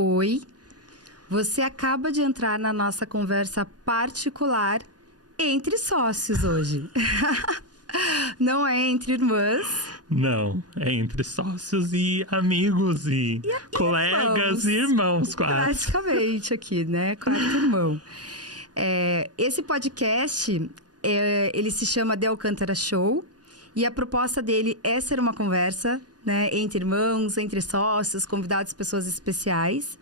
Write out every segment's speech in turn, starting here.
Oi, você acaba de entrar na nossa conversa particular entre sócios hoje. Não é entre irmãs. Não, é entre sócios e amigos e colegas e irmãos, quase. Praticamente aqui, né? Quarto irmão. Esse podcast, ele se chama The Alcântara Show. E a proposta dele é ser uma conversa, né, entre irmãos, entre sócios, convidados, pessoas especiais.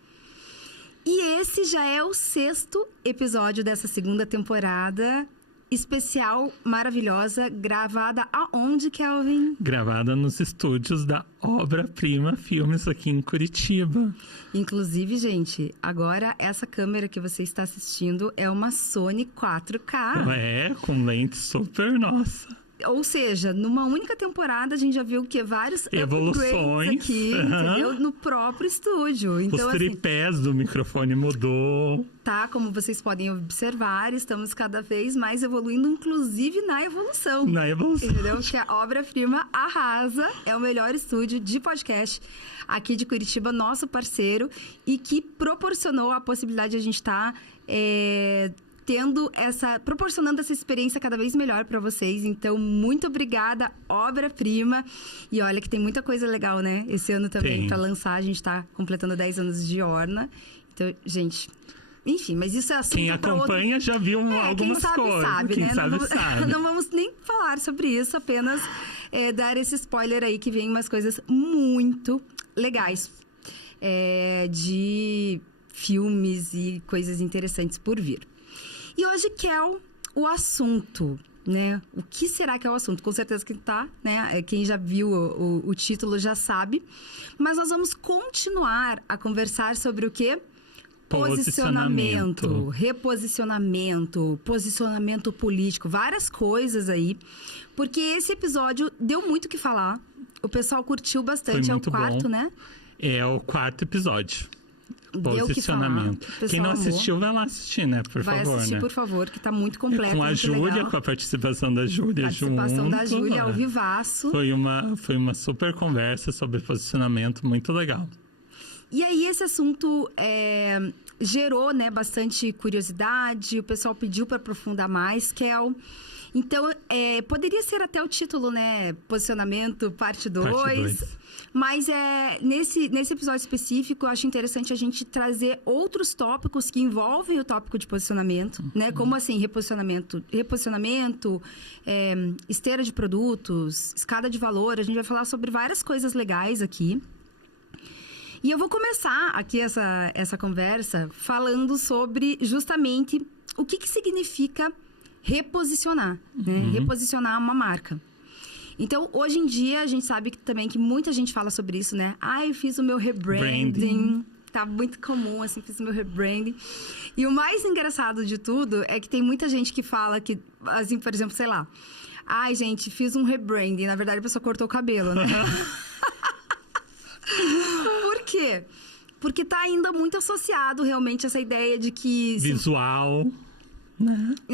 E esse já é o 6º episódio dessa 2ª temporada especial, maravilhosa, gravada aonde, Kelvin? Gravada nos estúdios da Obra Prima Filmes aqui em Curitiba. Inclusive, gente, agora essa câmera que você está assistindo é uma Sony 4K. É, com lente super nossa. Ou seja, numa única temporada a gente já viu que vários evoluções aqui, entendeu? No próprio estúdio. Então, os tripés do microfone mudou. Tá, como vocês podem observar, estamos cada vez mais evoluindo, inclusive na evolução. Na evolução. Entendeu? Que a Obra Prima arrasa, é o melhor estúdio de podcast aqui de Curitiba, nosso parceiro, e que proporcionou a possibilidade de a gente estar proporcionando essa experiência cada vez melhor para vocês. Então, muito obrigada, Obra Prima. E olha que tem muita coisa legal, né? Esse ano também, para lançar, a gente tá completando 10 anos de Orna. Então, gente, enfim, mas isso é assunto quem acompanha já viu algumas coisas. Sabe, quem né? sabe, sabe. Não vamos nem falar sobre isso, apenas dar esse spoiler aí que vem umas coisas muito legais de filmes e coisas interessantes por vir. E hoje, Kel, o assunto, né? O que será que é o assunto? Com certeza que tá, né? Quem já viu o título já sabe. Mas nós vamos continuar a conversar sobre o quê? Posicionamento, reposicionamento, posicionamento político, várias coisas aí. Porque esse episódio deu muito o que falar. O pessoal curtiu bastante. Foi muito é o 4º, bom. né? É o 4º episódio. Deu Posicionamento. Que Quem não amou. Assistiu, vai lá assistir, né? Por vai favor, assistir, né? por favor, que tá muito completo. Com a Júlia, legal. com a participação da Júlia Participação da Júlia ao vivaço. Foi uma super conversa sobre posicionamento, muito legal. E aí, esse assunto gerou, né, bastante curiosidade. O pessoal pediu para aprofundar mais, Kel. Então, poderia ser até o título, né? Posicionamento, parte 2. Mas nesse episódio específico, eu acho interessante a gente trazer outros tópicos que envolvem o tópico de posicionamento, né? Como assim, reposicionamento, esteira de produtos, escada de valor. A gente vai falar sobre várias coisas legais aqui. E eu vou começar aqui essa conversa falando sobre justamente o que significa reposicionar, né? Reposicionar uma marca. Então, hoje em dia, a gente sabe também que muita gente fala sobre isso, né? Eu fiz o meu rebranding. Tá muito comum, assim, fiz o meu rebranding. E o mais engraçado de tudo é que tem muita gente que fala que, assim, por exemplo, sei lá. Gente, fiz um rebranding. Na verdade, a pessoa cortou o cabelo, né? Por quê? Porque tá ainda muito associado, realmente, essa ideia de que... Visual...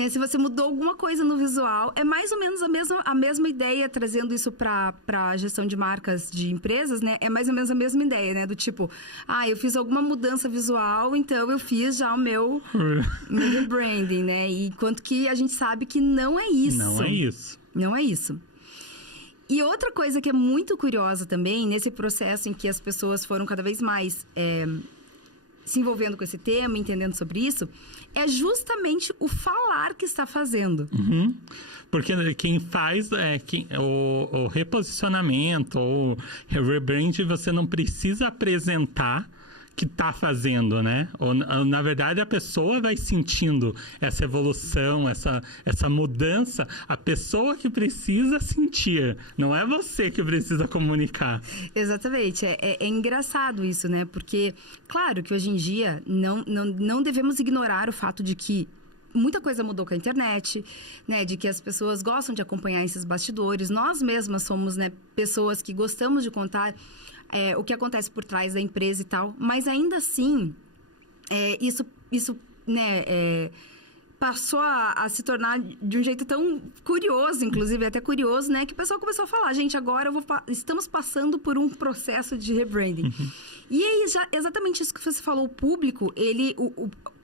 Se você mudou alguma coisa no visual, é mais ou menos a mesma ideia, trazendo isso para a gestão de marcas de empresas, né? É mais ou menos a mesma ideia, né? Do tipo, eu fiz alguma mudança visual, então eu fiz já o meu rebranding, né? E enquanto que a gente sabe que não é isso. Não é isso. Não é isso. E outra coisa que é muito curiosa também, nesse processo em que as pessoas foram cada vez mais... se envolvendo com esse tema, entendendo sobre isso, é justamente o falar que está fazendo. Porque quem faz o reposicionamento ou rebrand, você não precisa apresentar que tá fazendo, né? Ou, na verdade, a pessoa vai sentindo essa evolução, essa mudança. A pessoa que precisa sentir, não é você que precisa comunicar. Exatamente. É engraçado isso, né? Porque, claro que hoje em dia não devemos ignorar o fato de que muita coisa mudou com a internet, né? De que as pessoas gostam de acompanhar esses bastidores. Nós mesmas somos, né, pessoas que gostamos de contar o que acontece por trás da empresa e tal. Mas ainda assim, isso né, passou a se tornar de um jeito tão curioso, inclusive até curioso, né? Que o pessoal começou a falar, gente, agora estamos passando por um processo de rebranding. E aí, exatamente isso que você falou, o público,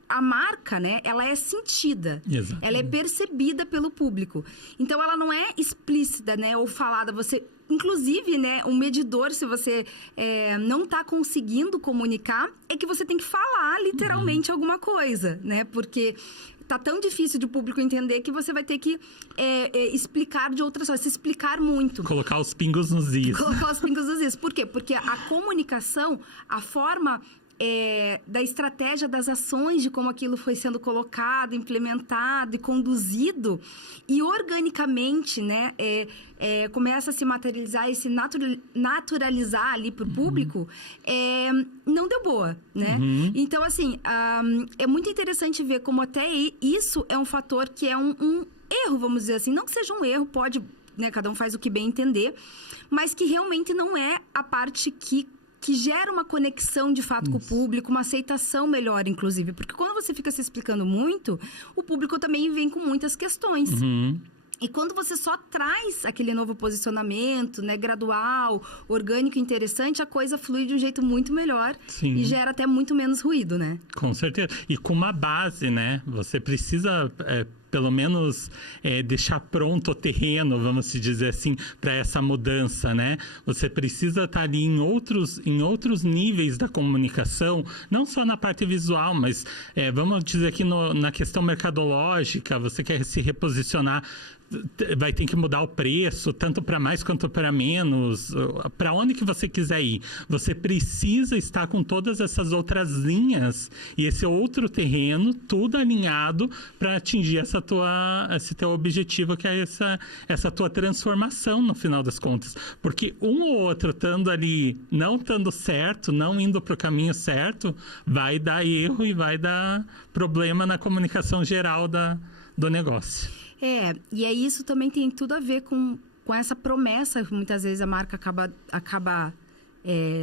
a marca, né, ela é sentida. Exatamente. Ela é percebida pelo público. Então, ela não é explícita, né, ou falada. Inclusive, né, um medidor, se você não está conseguindo comunicar, é que você tem que falar literalmente alguma coisa, né? Porque tá tão difícil de o público entender que você vai ter que explicar de outras formas, se explicar muito. Colocar os pingos nos is. Colocar os pingos nos is. Por quê? Porque a comunicação, a forma da estratégia das ações, de como aquilo foi sendo colocado, implementado e conduzido, e organicamente, né, começa a se materializar e se naturalizar ali para o público, não deu boa, né? Então, assim, é muito interessante ver como até isso é um fator que é um erro, vamos dizer assim. Não que seja um erro, pode, né, cada um faz o que bem entender, mas que realmente não é a parte que gera uma conexão, de fato, com o público, uma aceitação melhor, inclusive. Porque quando você fica se explicando muito, o público também vem com muitas questões. E quando você só traz aquele novo posicionamento, né, gradual, orgânico, interessante, a coisa flui de um jeito muito melhor. Sim. E gera até muito menos ruído, né? Com certeza. E com uma base, né? Você precisa... pelo menos deixar pronto o terreno, vamos se dizer assim, para essa mudança, né? Você precisa estar ali em outros níveis da comunicação, não só na parte visual, mas vamos dizer aqui na questão mercadológica, você quer se reposicionar, vai ter que mudar o preço, tanto para mais quanto para menos, para onde que você quiser ir. Você precisa estar com todas essas outras linhas e esse outro terreno, tudo alinhado para atingir esse teu objetivo, que é essa tua transformação no final das contas. Porque um ou outro estando ali, não estando certo, não indo para o caminho certo, vai dar erro e vai dar problema na comunicação geral do negócio. E aí isso também tem tudo a ver com essa promessa que muitas vezes a marca acaba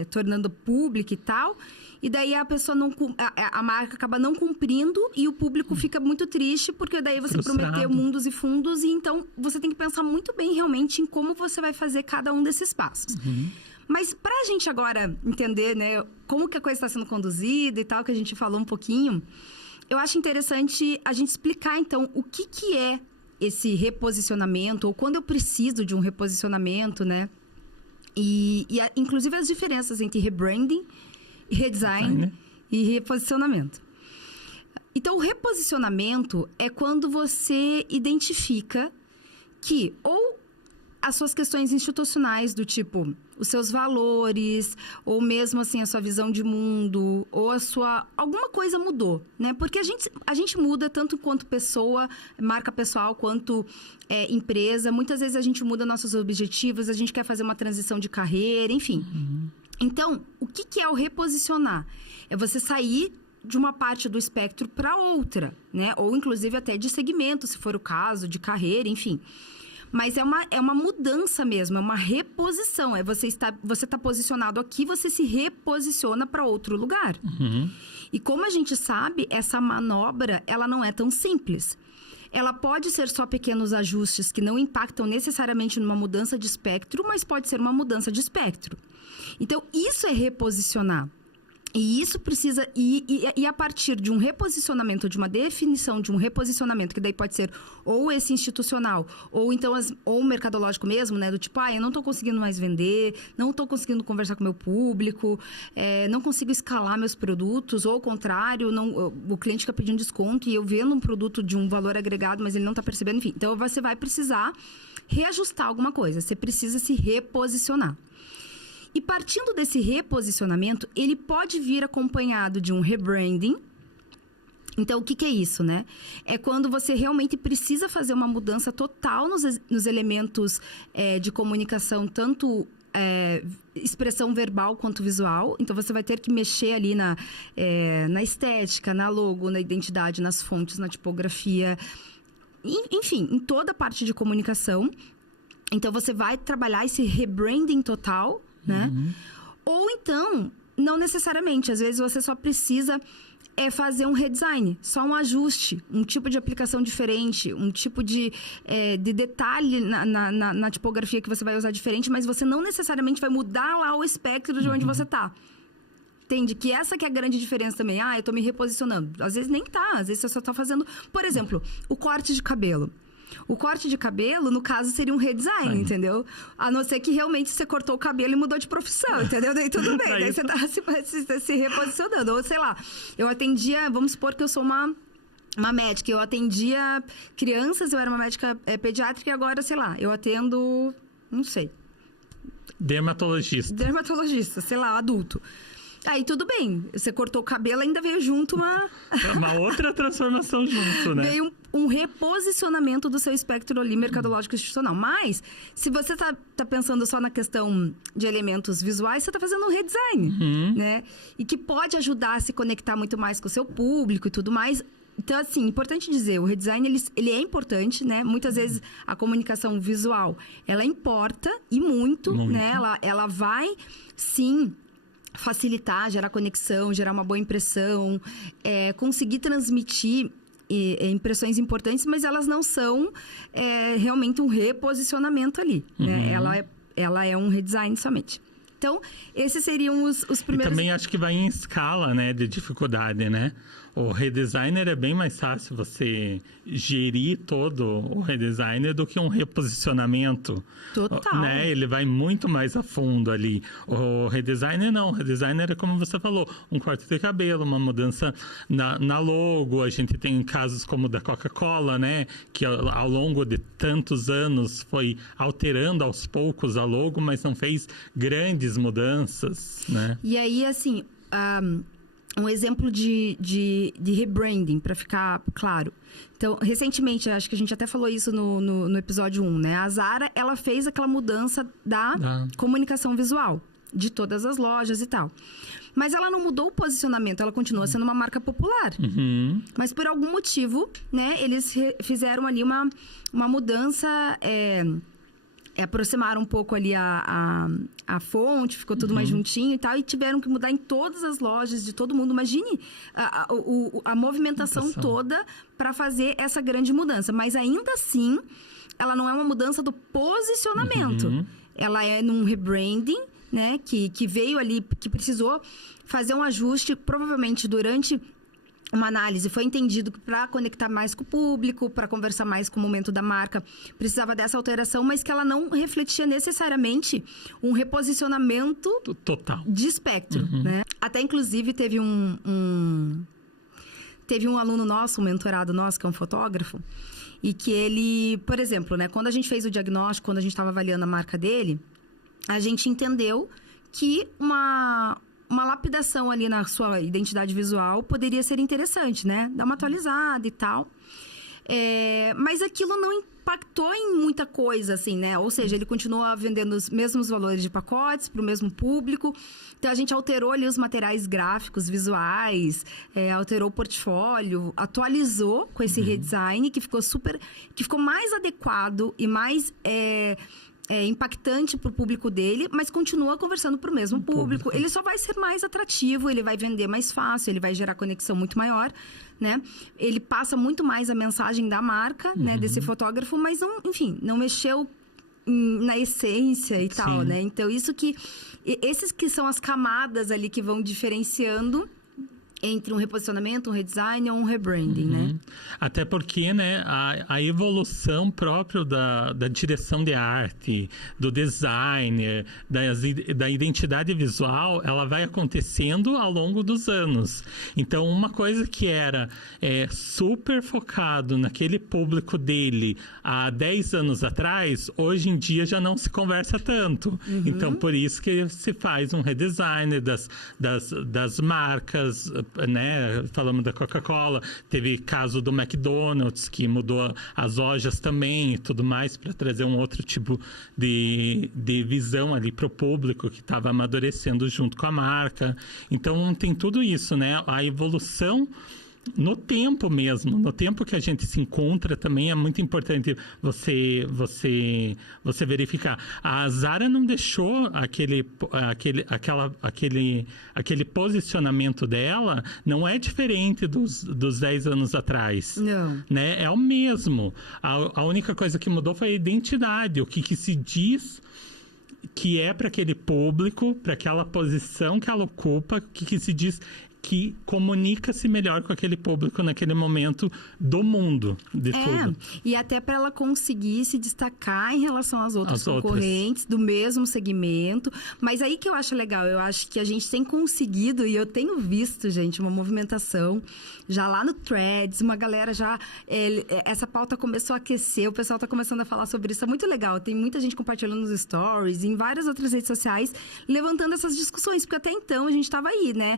tornando pública e tal, e daí a pessoa a marca acaba não cumprindo e o público fica muito triste, porque daí você prometeu mundos e fundos, e então você tem que pensar muito bem realmente em como você vai fazer cada um desses passos. Mas para a gente agora entender, né, como que a coisa está sendo conduzida e tal, que a gente falou um pouquinho, eu acho interessante a gente explicar, então, o que é esse reposicionamento, ou quando eu preciso de um reposicionamento, né? E inclusive as diferenças entre rebranding, redesign e reposicionamento. Então, o reposicionamento é quando você identifica que ou as suas questões institucionais, do tipo, os seus valores, ou mesmo assim a sua visão de mundo, ou alguma coisa mudou, né? Porque a gente muda tanto quanto pessoa, marca pessoal, quanto empresa. Muitas vezes a gente muda nossos objetivos, a gente quer fazer uma transição de carreira, enfim. Então, o que é o reposicionar? É você sair de uma parte do espectro para outra, né? Ou inclusive até de segmento, se for o caso, de carreira, enfim. Mas é uma mudança mesmo, é uma reposição. Você está posicionado aqui, você se reposiciona para outro lugar. E como a gente sabe, essa manobra, ela não é tão simples. Ela pode ser só pequenos ajustes que não impactam necessariamente numa mudança de espectro, mas pode ser uma mudança de espectro. Então, isso é reposicionar. E isso precisa... E a partir de um reposicionamento, de uma definição de um reposicionamento, que daí pode ser ou esse institucional, ou então ou mercadológico mesmo, né? Do tipo, eu não estou conseguindo mais vender, não estou conseguindo conversar com o meu público, não consigo escalar meus produtos, ou ao contrário, o cliente fica pedindo desconto e eu vendo um produto de um valor agregado, mas ele não está percebendo, enfim. Então, você vai precisar reajustar alguma coisa, você precisa se reposicionar. E partindo desse reposicionamento, ele pode vir acompanhado de um rebranding. Então, o que é isso, né? É quando você realmente precisa fazer uma mudança total nos elementos de comunicação, tanto expressão verbal quanto visual. Então, você vai ter que mexer ali na estética, na logo, na identidade, nas fontes, na tipografia. Enfim, em toda a parte de comunicação. Então, você vai trabalhar esse rebranding total, né? Ou então, Não necessariamente. Às vezes você só precisa fazer um redesign, só um ajuste, um tipo de aplicação diferente, um tipo de detalhe na tipografia que você vai usar diferente, mas você não necessariamente vai mudar lá o espectro de onde você está. Entende? Que essa que é a grande diferença também. Eu tô me reposicionando. Às vezes nem tá, às vezes você só tá fazendo... Por exemplo, o corte de cabelo. O corte de cabelo, no caso, seria um redesign, entendeu? A não ser que realmente você cortou o cabelo e mudou de profissão, entendeu? Daí tudo bem, daí você tá se reposicionando. Ou sei lá, eu atendia... Vamos supor que eu sou uma médica, eu atendia crianças, eu era uma médica pediátrica e agora, sei lá, eu atendo... Não sei. Dermatologista, sei lá, adulto. Aí tudo bem, você cortou o cabelo, ainda veio junto uma outra transformação junto, né? Veio um reposicionamento do seu espectro ali mercadológico institucional. Mas, se você tá pensando só na questão de elementos visuais, você tá fazendo um redesign, né? E que pode ajudar a se conectar muito mais com o seu público e tudo mais. Então, assim, importante dizer, o redesign, ele é importante, né? Muitas vezes a comunicação visual, ela importa e muito. Né? Ela vai, sim... facilitar, gerar conexão, gerar uma boa impressão, conseguir transmitir impressões importantes, mas elas não são realmente um reposicionamento ali. Né? Ela é um redesign somente. Então, esses seriam os primeiros... E também acho que vai em escala, né, de dificuldade, né? O redesigner é bem mais fácil você gerir todo o redesigner do que um reposicionamento. Total. Né? Ele vai muito mais a fundo ali. O redesigner não. O redesigner é como você falou, um corte de cabelo, uma mudança na logo. A gente tem casos como o da Coca-Cola, né? Que ao longo de tantos anos foi alterando aos poucos a logo, mas não fez grandes mudanças, né? E aí, assim... Um exemplo de rebranding, para ficar claro. Então, recentemente, acho que a gente até falou isso no episódio 1, né? A Zara, ela fez aquela mudança da comunicação visual de todas as lojas e tal. Mas ela não mudou o posicionamento, ela continua sendo uma marca popular. Mas por algum motivo, né? Eles fizeram ali uma mudança... aproximaram um pouco ali a fonte, ficou tudo mais juntinho e tal, e tiveram que mudar em todas as lojas de todo mundo. Imagine a movimentação toda para fazer essa grande mudança. Mas ainda assim, ela não é uma mudança do posicionamento. Ela é num rebranding, né, que veio ali, que precisou fazer um ajuste, provavelmente durante... uma análise, foi entendido que para conectar mais com o público, para conversar mais com o momento da marca, precisava dessa alteração, mas que ela não refletia necessariamente um reposicionamento total de espectro, né? Até, inclusive, teve um aluno nosso, um mentorado nosso, que é um fotógrafo, e que ele, por exemplo, né, quando a gente fez o diagnóstico, quando a gente estava avaliando a marca dele, a gente entendeu que uma lapidação ali na sua identidade visual poderia ser interessante, né? Dar uma atualizada e tal. Mas aquilo não impactou em muita coisa, assim, né? Ou seja, ele continua vendendo os mesmos valores de pacotes para o mesmo público. Então, a gente alterou ali os materiais gráficos, visuais, alterou o portfólio, atualizou com esse redesign que ficou mais adequado e mais... impactante para o público dele, mas continua conversando para o mesmo público. Ele só vai ser mais atrativo, ele vai vender mais fácil, ele vai gerar conexão muito maior, né? Ele passa muito mais a mensagem da marca, né, desse fotógrafo, mas não, enfim, não mexeu na essência e tal, né? Então, esses que são as camadas ali que vão diferenciando entre um reposicionamento, um redesign ou um rebranding, né? Até porque, né, a evolução própria da direção de arte, do designer, da identidade visual, ela vai acontecendo ao longo dos anos. Então, uma coisa que era super focado naquele público dele há 10 anos atrás, hoje em dia já não se conversa tanto. Então, por isso que se faz um redesign das marcas, né? Falamos da Coca-Cola, teve caso do McDonald's, que mudou as lojas também e tudo mais, para trazer um outro tipo de visão ali para o público que estava amadurecendo junto com a marca. Então, tem tudo isso, né? A evolução no tempo mesmo, no tempo que a gente se encontra também é muito importante você verificar. A Zara não deixou aquele posicionamento dela, não é diferente dos 10 anos atrás. Não. Né? É o mesmo. A única coisa que mudou foi a identidade, o que se diz que é para aquele público, para aquela posição que ela ocupa, o que se diz que comunica-se melhor com aquele público naquele momento do mundo, de tudo. E até para ela conseguir se destacar em relação às outras concorrentes do mesmo segmento. Mas aí que eu acho legal, eu acho que a gente tem conseguido, e eu tenho visto, gente, uma movimentação já lá no Threads, uma galera já... essa pauta começou a aquecer, o pessoal está começando a falar sobre isso, é muito legal. Tem muita gente compartilhando nos stories, em várias outras redes sociais, levantando essas discussões, porque até então a gente estava aí, né?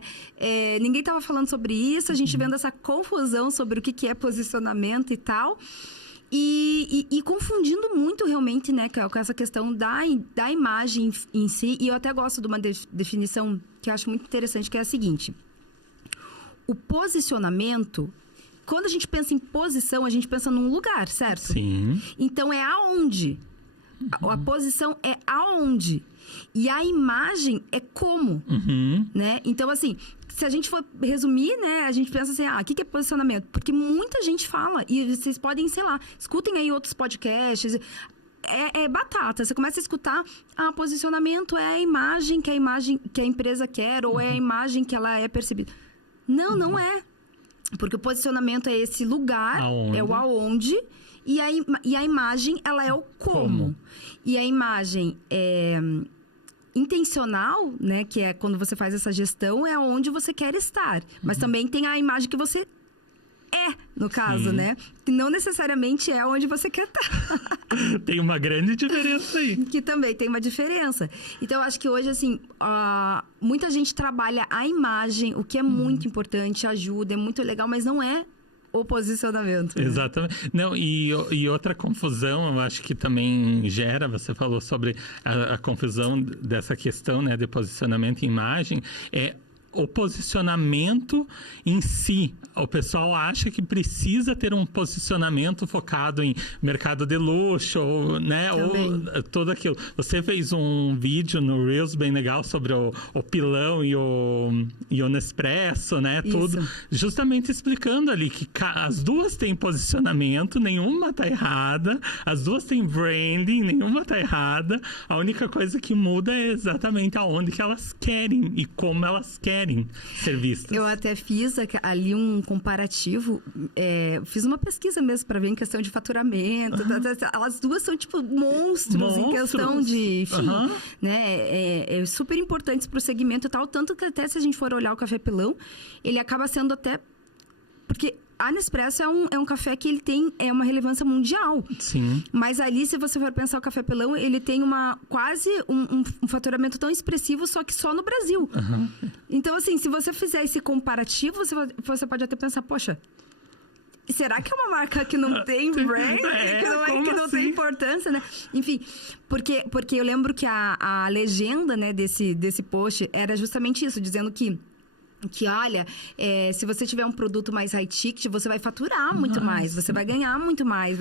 Ninguém estava falando sobre isso, a gente vendo essa confusão sobre o que é posicionamento e tal. E confundindo muito realmente, né, com essa questão da imagem em si. E eu até gosto de uma definição que eu acho muito interessante, que é a seguinte. O posicionamento, quando a gente pensa em posição, a gente pensa num lugar, certo? Sim. Então é aonde. A posição é aonde. E a imagem é como, né? Então, assim, se a gente for resumir, né? A gente pensa assim, o que é posicionamento? Porque muita gente fala, e vocês podem, sei lá, escutem aí outros podcasts. É batata. Você começa a escutar, posicionamento é a imagem que a empresa quer, ou é a imagem que ela é percebida. Não é. Porque o posicionamento é esse lugar, é o aonde, e a imagem, ela é o como. E a imagem é intencional, né, que é quando você faz essa gestão, é onde você quer estar. Mas também tem a imagem que você no caso, né? Que não necessariamente é onde você quer estar. Tem uma grande diferença aí. Que também tem uma diferença. Então, eu acho que hoje, assim, muita gente trabalha a imagem, o que é muito importante, ajuda, é muito legal, mas não é o posicionamento. Né? Exatamente. Não, e outra confusão, eu acho que também gera, você falou sobre a confusão dessa questão, né, de posicionamento e imagem, o posicionamento em si. O pessoal acha que precisa ter um posicionamento focado em mercado de luxo, ou, né? Ou tudo aquilo. Você fez um vídeo no Reels bem legal sobre o pilão e o Nespresso, né? Isso. Tudo. Justamente explicando ali que as duas têm posicionamento, nenhuma tá errada. As duas têm branding, nenhuma tá errada. A única coisa que muda é exatamente aonde que elas querem e como elas querem ser vistas. Eu até fiz ali um comparativo, fiz uma pesquisa mesmo para ver em questão de faturamento. As duas são tipo monstros em questão de, enfim, né? Super importantes para o segmento e tal. Tanto que até se a gente for olhar o Café Pilão, ele acaba sendo até... Porque a Nespresso é um café que ele tem uma relevância mundial. Sim. Mas ali, se você for pensar o Café Pilão, ele tem quase um faturamento tão expressivo, só que só no Brasil. Então, assim, se você fizer esse comparativo, você pode até pensar, poxa, será que é uma marca que não tem brand? Que não tem importância, né? Enfim, porque eu lembro que a legenda, né, desse post era justamente isso, dizendo que olha, se você tiver um produto mais high ticket, você vai faturar muito mais, você vai ganhar muito mais,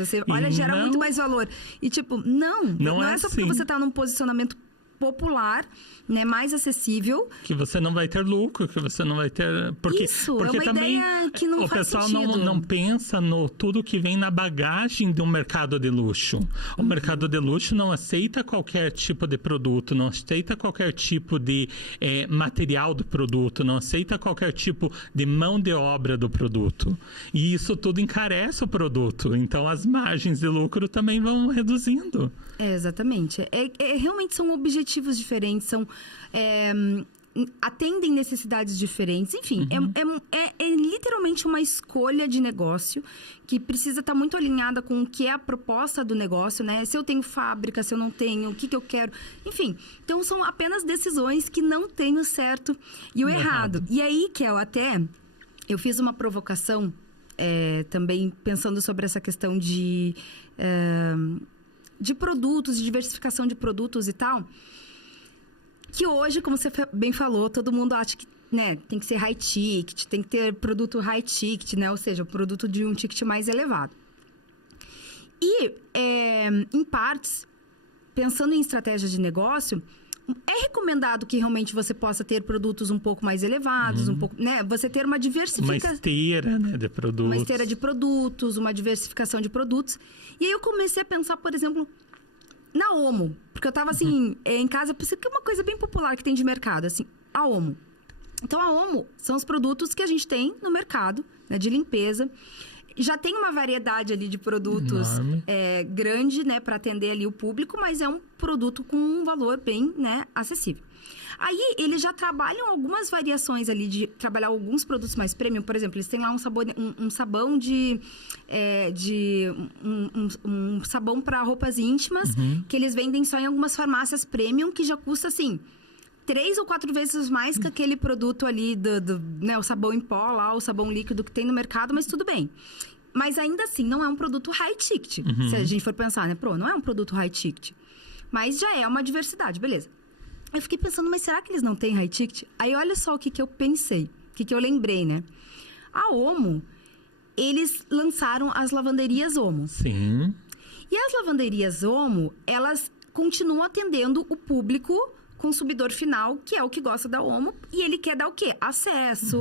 gera muito mais valor. E tipo, não é só porque você tá num posicionamento popular, né, mais acessível, que você não vai ter lucro, que você não vai ter... Porque é uma também ideia que não faz pessoal sentido. não pensa no tudo que vem na bagagem de um mercado de luxo. O mercado de luxo não aceita qualquer tipo de produto, não aceita qualquer tipo de material do produto, não aceita qualquer tipo de mão de obra do produto. E isso tudo encarece o produto. Então, as margens de lucro também vão reduzindo. Exatamente. Realmente são objetivos diferentes, atendem necessidades diferentes. Enfim, é literalmente uma escolha de negócio que precisa estar muito alinhada com o que é a proposta do negócio, né? Se eu tenho fábrica, se eu não tenho, o que eu quero. Enfim, então são apenas decisões que não têm o certo e o errado. E aí, Kel, eu fiz uma provocação também pensando sobre essa questão de produtos, de diversificação de produtos e tal, que hoje, como você bem falou, todo mundo acha que né, tem que ser high ticket, tem que ter produto high ticket, né? Ou seja, o produto de um ticket mais elevado. E, em partes, pensando em estratégia de negócio, é recomendado que realmente você possa ter produtos um pouco mais elevados, um pouco, né? Você ter uma diversificação. Uma esteira, né, de produtos. Uma esteira de produtos, uma diversificação de produtos. E aí eu comecei a pensar, por exemplo, na Omo. Porque eu tava assim, em casa, pensei que é uma coisa bem popular que tem de mercado, assim, a Omo. Então, a Omo são os produtos que a gente tem no mercado, né, de limpeza. Já tem uma variedade ali de produtos grande, né, para atender ali o público, mas é um produto com um valor bem, né, acessível. Aí, eles já trabalham algumas variações ali de trabalhar alguns produtos mais premium. Por exemplo, eles têm lá um sabão um sabão para roupas íntimas, que eles vendem só em algumas farmácias premium, que já custa, assim, 3 ou 4 vezes mais que aquele produto ali, né, o sabão em pó lá, o sabão líquido que tem no mercado, mas tudo bem. Mas ainda assim, não é um produto high ticket, se a gente for pensar, né? Não é um produto high ticket. Mas já é uma diversidade, beleza. Eu fiquei pensando, mas será que eles não têm high ticket? Aí olha só o que eu pensei, o que eu lembrei, né? A Omo, eles lançaram as lavanderias Omo. Sim. E as lavanderias Omo, elas continuam atendendo o público consumidor final, que é o que gosta da Omo, e ele quer dar o quê? Acesso,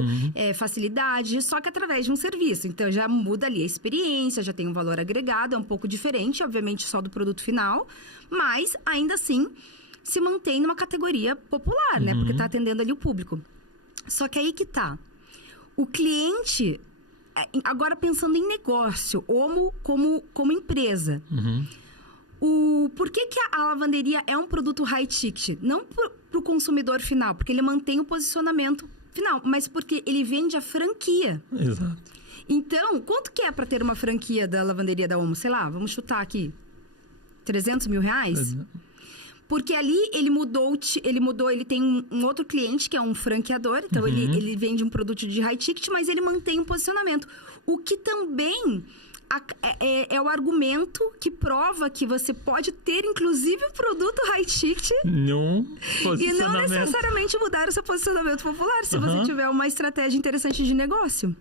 facilidade, só que através de um serviço. Então, já muda ali a experiência, já tem um valor agregado, é um pouco diferente, obviamente, só do produto final, mas, ainda assim, se mantém numa categoria popular, né? Porque tá atendendo ali o público. Só que aí que tá. O cliente, agora pensando em negócio, Omo como empresa, por que a lavanderia é um produto high ticket? Não para o consumidor final, porque ele mantém o posicionamento final, mas porque ele vende a franquia. Exato. Então, quanto que é para ter uma franquia da lavanderia da Omo? Sei lá, vamos chutar aqui, 300 mil reais? Porque ali ele tem um outro cliente que é um franqueador, então ele vende um produto de high ticket, mas ele mantém um posicionamento. O que também é o argumento que prova que você pode ter, inclusive, um produto high ticket e não necessariamente mudar o seu posicionamento popular, se você tiver uma estratégia interessante de negócio.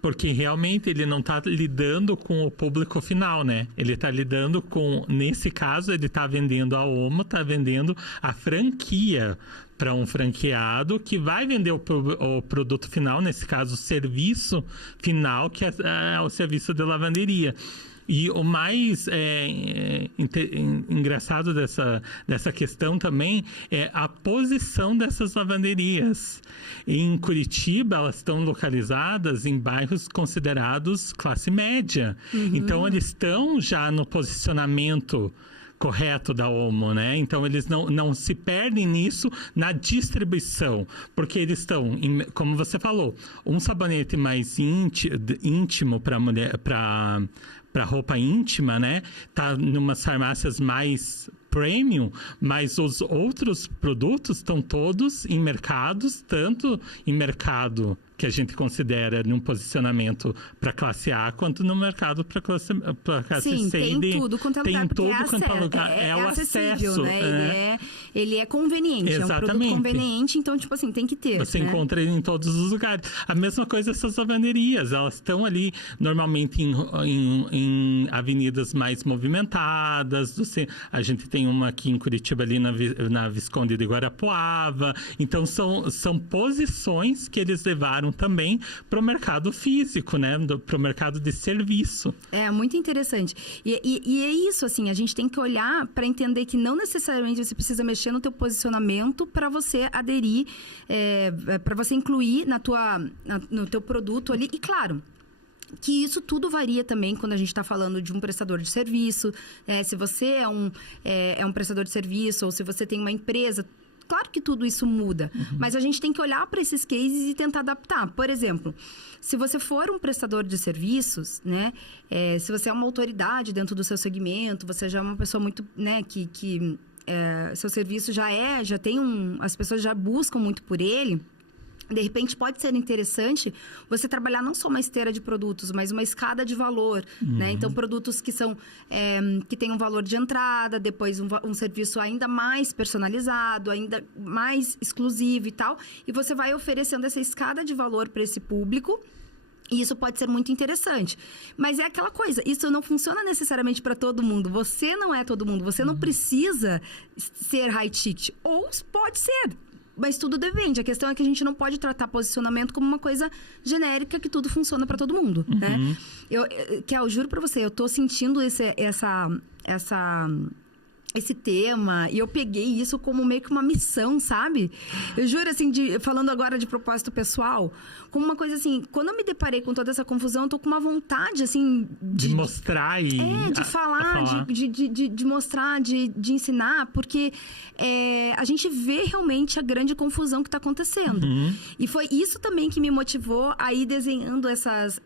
Porque realmente ele não está lidando com o público final, né? Ele está lidando com, nesse caso, ele está vendendo a Omo, está vendendo a franquia para um franqueado que vai vender o produto final, nesse caso, o serviço final, que é o serviço de lavanderia. E o mais engraçado dessa questão também é a posição dessas lavanderias. Em Curitiba, elas estão localizadas em bairros considerados classe média. Então, eles estão já no posicionamento correto da Omo, né? Então, eles não se perdem nisso na distribuição, porque eles estão, como você falou, um sabonete mais íntimo para mulher, para roupa íntima, né? Tá numas farmácias mais premium, mas os outros produtos estão todos em mercados, tanto em mercado que a gente considera num posicionamento para classe A, quanto no mercado para classe Sim, C tem e D. tudo quanto é lugar, tem tudo quanto é lugar. É o acesso. Né? Ele é conveniente, Exatamente. É um produto conveniente, então, tipo assim, tem que ter. Você encontra ele em todos os lugares. A mesma coisa essas lavanderias, elas estão ali normalmente em avenidas mais movimentadas. A gente tem uma aqui em Curitiba, ali na Visconde de Guarapuava. Então, são posições que eles levaram também para o mercado físico, né? Para o mercado de serviço. É muito interessante. E é isso, assim, a gente tem que olhar para entender que não necessariamente você precisa mexer no teu posicionamento para você aderir, para você incluir no teu produto ali. E claro, que isso tudo varia também quando a gente está falando de um prestador de serviço, se você é um prestador de serviço ou se você tem uma empresa. Claro que tudo isso muda, mas a gente tem que olhar para esses cases e tentar adaptar. Por exemplo, se você for um prestador de serviços, né, se você é uma autoridade dentro do seu segmento, você já é uma pessoa muito, né, que seu serviço já tem as pessoas já buscam muito por ele. De repente, pode ser interessante você trabalhar não só uma esteira de produtos, mas uma escada de valor, né? Então, produtos que são que têm um valor de entrada, depois um serviço ainda mais personalizado, ainda mais exclusivo e tal. E você vai oferecendo essa escada de valor para esse público. E isso pode ser muito interessante. Mas é aquela coisa, isso não funciona necessariamente para todo mundo. Você não é todo mundo. Você não precisa ser high ticket. Ou pode ser. Mas tudo depende. A questão é que a gente não pode tratar posicionamento como uma coisa genérica que tudo funciona para todo mundo, né? Eu juro para você, eu tô sentindo esse tema, e eu peguei isso como meio que uma missão, sabe? Eu juro, assim, falando agora de propósito pessoal, como uma coisa assim, quando eu me deparei com toda essa confusão, eu tô com uma vontade, assim... De mostrar e... de falar, de mostrar, de ensinar, porque a gente vê realmente a grande confusão que tá acontecendo. E foi isso também que me motivou a ir desenhando essas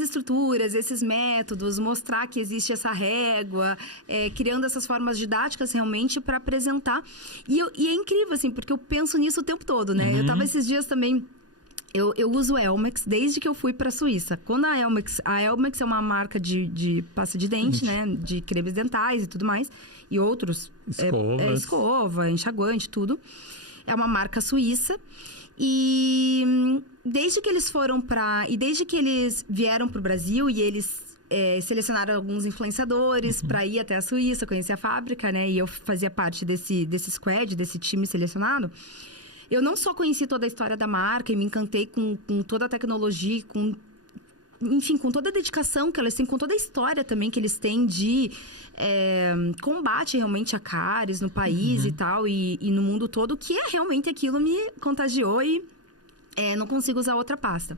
estruturas, esses métodos, mostrar que existe essa régua, criando essas formas didáticas realmente para apresentar. E é incrível, assim, porque eu penso nisso o tempo todo, né? Eu tava esses dias também... Eu uso Elmex desde que eu fui para a Suíça. Quando a Elmex é uma marca de pasta de dente, né? De cremes dentais e tudo mais. E outros... escova, enxaguante, tudo. É uma marca suíça. E desde que eles vieram para o Brasil e eles selecionaram alguns influenciadores para ir até a Suíça, conhecer a fábrica, né? E eu fazia parte desse squad, desse time selecionado. Eu não só conheci toda a história da marca e me encantei com toda a tecnologia, com toda a dedicação que elas têm, com toda a história também que eles têm de combate realmente a cáries no país e tal, e no mundo todo, que realmente aquilo me contagiou e não consigo usar outra pasta.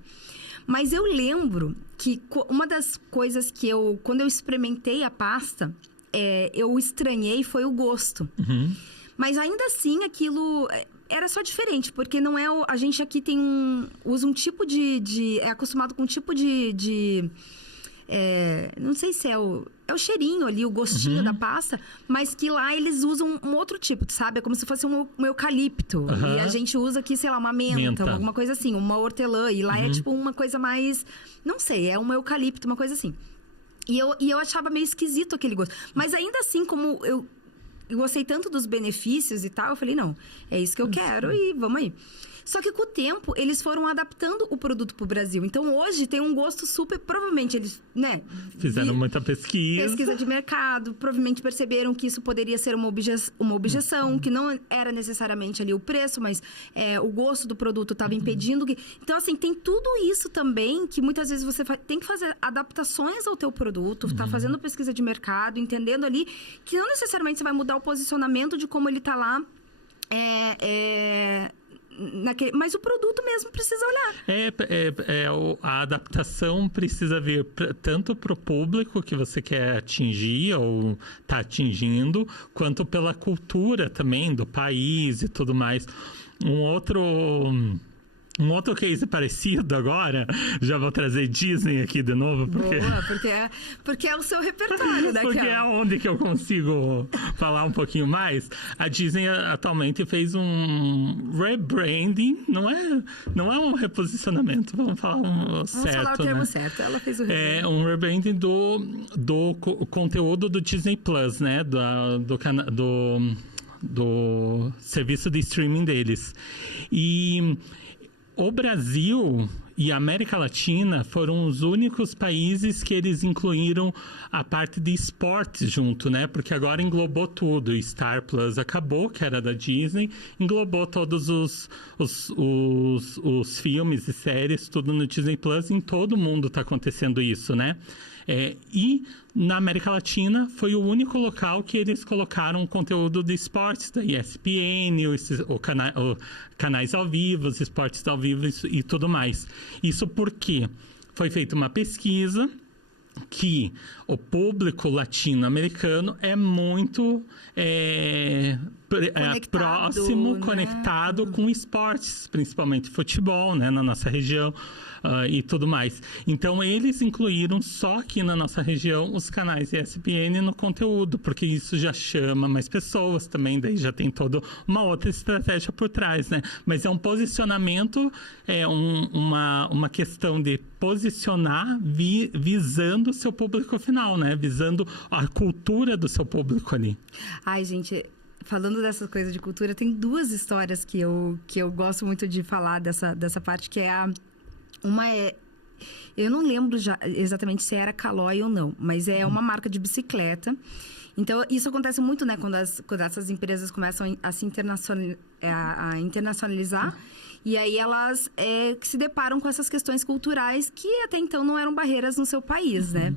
Mas eu lembro que uma das coisas que quando eu experimentei a pasta, eu estranhei foi o gosto. Mas ainda assim, aquilo... era só diferente, porque não é... A gente aqui usa um tipo é acostumado com um tipo de não sei se é o cheirinho ali, o gostinho da pasta, mas que lá eles usam um outro tipo, sabe? É como se fosse um eucalipto. E a gente usa aqui, sei lá, uma menta. Alguma coisa assim, uma hortelã. E lá é tipo uma coisa mais... Não sei, é um eucalipto, uma coisa assim. E eu achava meio esquisito aquele gosto. Mas ainda assim, como eu gostei tanto dos benefícios e tal, eu falei, não, é isso que eu quero e vamos aí. Só que com o tempo, eles foram adaptando o produto pro Brasil. Então, hoje, tem um gosto super... Provavelmente, eles, né... Fizeram muita pesquisa. Pesquisa de mercado. Provavelmente perceberam que isso poderia ser uma objeção, que não era necessariamente ali o preço, mas o gosto do produto estava impedindo que... Então, assim, tem tudo isso também, que muitas vezes você tem que fazer adaptações ao teu produto, tá fazendo pesquisa de mercado, entendendo ali que não necessariamente você vai mudar o posicionamento de como ele tá lá, mas o produto mesmo precisa olhar. A adaptação precisa vir tanto para o público que você quer atingir ou está atingindo, quanto pela cultura também do país e tudo mais. Um outro case parecido agora, já vou trazer Disney aqui de novo. Porque é o seu repertório, né? Porque é onde que eu consigo falar um pouquinho mais. A Disney atualmente fez um rebranding, não é um reposicionamento, vamos falar falar o termo certo, ela fez o rebranding. É um rebranding do conteúdo do Disney Plus, né? Do serviço de streaming deles. E o Brasil e a América Latina foram os únicos países que eles incluíram a parte de esportes junto, né? Porque agora englobou tudo. O Star Plus acabou, que era da Disney, englobou todos os filmes e séries, tudo no Disney Plus. Em todo mundo está acontecendo isso, né? E na América Latina foi o único local que eles colocaram conteúdo de esportes, da ESPN, canais ao vivo, os esportes ao vivo e tudo mais. Isso porque foi feita uma pesquisa que o público latino-americano é muito próximo, né? conectado com esportes, principalmente futebol, né, na nossa região. E tudo mais. Então, eles incluíram só aqui na nossa região os canais ESPN no conteúdo, porque isso já chama mais pessoas também, daí já tem toda uma outra estratégia por trás, né? Mas é um posicionamento, uma questão de posicionar visando o seu público final, né? Visando a cultura do seu público ali. Ai, gente... Falando dessas coisas de cultura, tem 2 histórias que eu gosto muito de falar dessa parte, que é uma é... Eu não lembro já exatamente se era Caloi ou não, mas é uma marca de bicicleta. Então, isso acontece muito, né? Quando essas empresas começam a se internacionalizar. E aí, elas se deparam com essas questões culturais que até então não eram barreiras no seu país, né?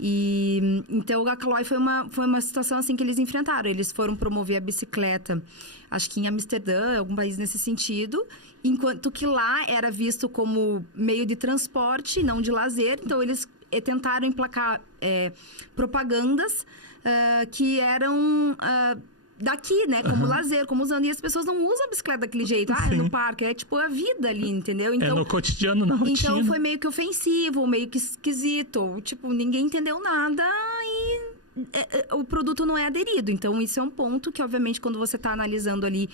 E então a Caloi foi uma situação assim que eles enfrentaram. Eles foram promover a bicicleta, acho que em Amsterdã, algum país nesse sentido, enquanto que lá era visto como meio de transporte, não de lazer. Então eles tentaram emplacar propagandas que eram daqui, né? Como lazer, como usando. E as pessoas não usam a bicicleta daquele jeito. É no parque. É tipo a vida ali, entendeu? Então, no cotidiano, na rotina. Então foi meio que ofensivo, meio que esquisito. Tipo, ninguém entendeu nada e o produto não é aderido. Então, isso é um ponto que, obviamente, quando você está analisando ali...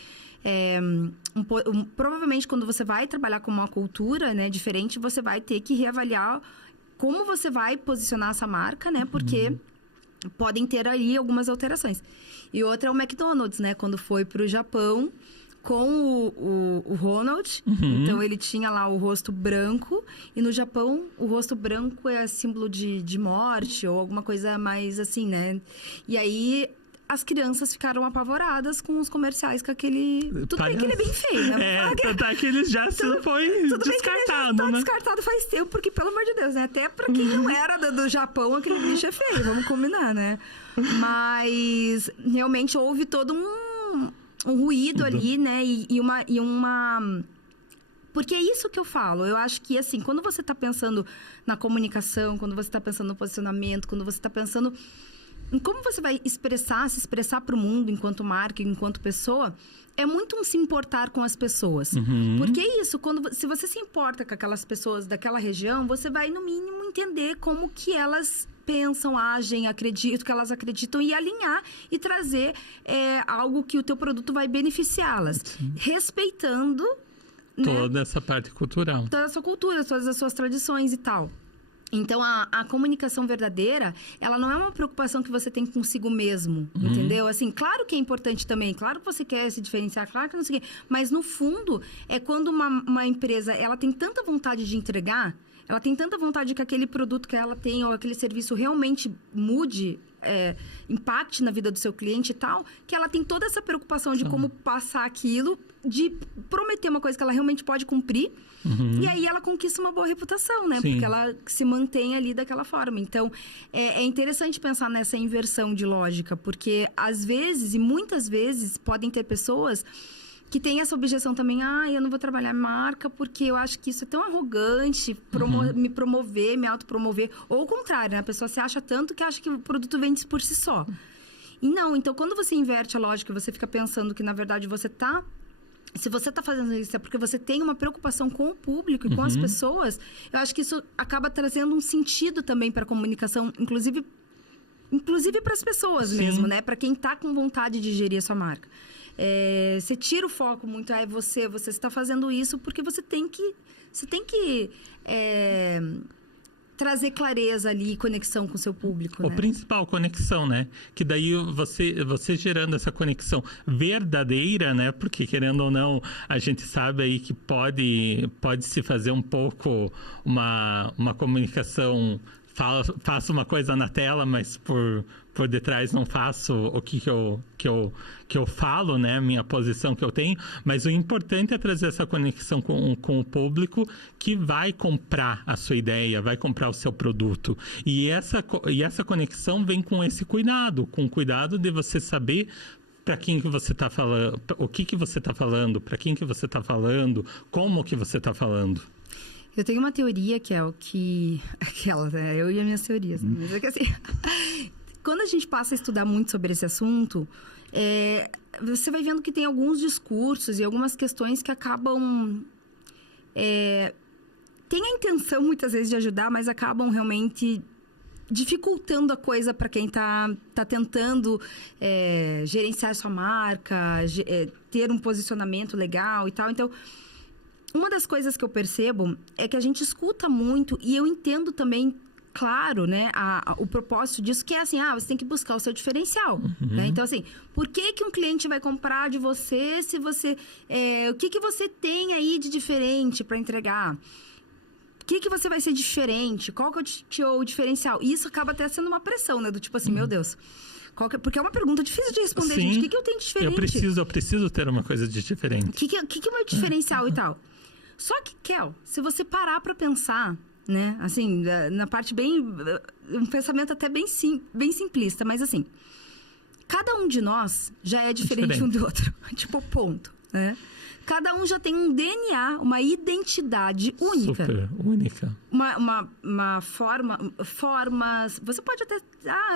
provavelmente, quando você vai trabalhar com uma cultura, né, diferente, você vai ter que reavaliar como você vai posicionar essa marca, né? Porque podem ter ali algumas alterações. E outra é o McDonald's, né? Quando foi para o Japão com o Ronald. Então, ele tinha lá o rosto branco. E no Japão, o rosto branco é símbolo de morte ou alguma coisa mais assim, né? E aí... As crianças ficaram apavoradas com os comerciais com aquele... Tudo bem que ele é bem feio, né? Tanto é que ele já foi tudo descartado, bem que ele já tá descartado faz tempo, porque, pelo amor de Deus, né? Até pra quem não era do Japão, aquele bicho é feio, vamos combinar, né? Mas, realmente, houve todo um ruído ali, né? E uma... Porque é isso que eu falo. Eu acho que, assim, quando você tá pensando na comunicação, quando você tá pensando no posicionamento, quando você tá pensando... Como você vai se expressar para o mundo enquanto marca, enquanto pessoa, é muito um se importar com as pessoas. Porque é isso, se você se importa com aquelas pessoas daquela região, você vai, no mínimo, entender como que elas pensam, agem, acreditam, que elas acreditam e alinhar e trazer algo que o teu produto vai beneficiá-las. Respeitando... Toda essa parte cultural. Toda a sua cultura, todas as suas tradições e tal. Então, a comunicação verdadeira, ela não é uma preocupação que você tem consigo mesmo, entendeu? Assim, claro que é importante também, claro que você quer se diferenciar, claro que não sei o quê. Mas, no fundo, é quando uma empresa, ela tem tanta vontade de entregar, ela tem tanta vontade que aquele produto que ela tem ou aquele serviço realmente mude, impacte na vida do seu cliente e tal, que ela tem toda essa preocupação de como passar aquilo, de prometer uma coisa que ela realmente pode cumprir. E aí ela conquista uma boa reputação, né? Sim. Porque ela se mantém ali daquela forma. Então, é interessante pensar nessa inversão de lógica, porque às vezes, e muitas vezes, podem ter pessoas que têm essa objeção também. Eu não vou trabalhar marca porque eu acho que isso é tão arrogante, me promover, me autopromover. Ou o contrário, né? A pessoa se acha tanto que acha que o produto vende por si só. E não, então quando você inverte a lógica e você fica pensando que, na verdade, se você está fazendo isso é porque você tem uma preocupação com o público e com as pessoas, eu acho que isso acaba trazendo um sentido também para a comunicação, inclusive para as pessoas mesmo, né? Para quem está com vontade de gerir a sua marca. Você tira o foco muito, você está fazendo isso porque você tem que trazer clareza ali, conexão com o seu público, né? O principal, conexão, né? Que daí você gerando essa conexão verdadeira, né? Porque, querendo ou não, a gente sabe aí que pode se fazer um pouco uma comunicação... Faço uma coisa na tela, mas por detrás não faço o que eu falo, né? Minha posição que eu tenho. Mas o importante é trazer essa conexão com o público que vai comprar a sua ideia, vai comprar o seu produto. E essa conexão vem com esse cuidado, com o cuidado de você saber para quem que você está falando, o que você está falando, para quem que você está falando, como que você está falando. Eu tenho uma teoria que é o que... né? Eu e as minhas teorias. Mas é que assim... Quando a gente passa a estudar muito sobre esse assunto, Você vai vendo que tem alguns discursos e algumas questões que acabam... tem a intenção, muitas vezes, de ajudar, mas acabam realmente dificultando a coisa para quem tá tentando gerenciar sua marca, ter um posicionamento legal e tal. Então, uma das coisas que eu percebo é que a gente escuta muito, e eu entendo também, claro, né, o propósito disso, que é assim, você tem que buscar o seu diferencial, né? Então, assim, por que um cliente vai comprar de você se você... o que você tem aí de diferente para entregar? O que você vai ser diferente? Qual que é o diferencial? E isso acaba até sendo uma pressão, né? Do tipo assim, meu Deus... porque é uma pergunta difícil de responder, Sim, gente. O que eu tenho de diferente? Eu preciso ter uma coisa de diferente. O que é o meu diferencial e tal? Só que, Kel, se você parar pra pensar, né? Assim, na parte bem... Um pensamento até bem simplista, mas assim... Cada um de nós já é diferente um do outro. Tipo, ponto, né? Cada um já tem um DNA, uma identidade única. Super única. Uma formas... Você pode até...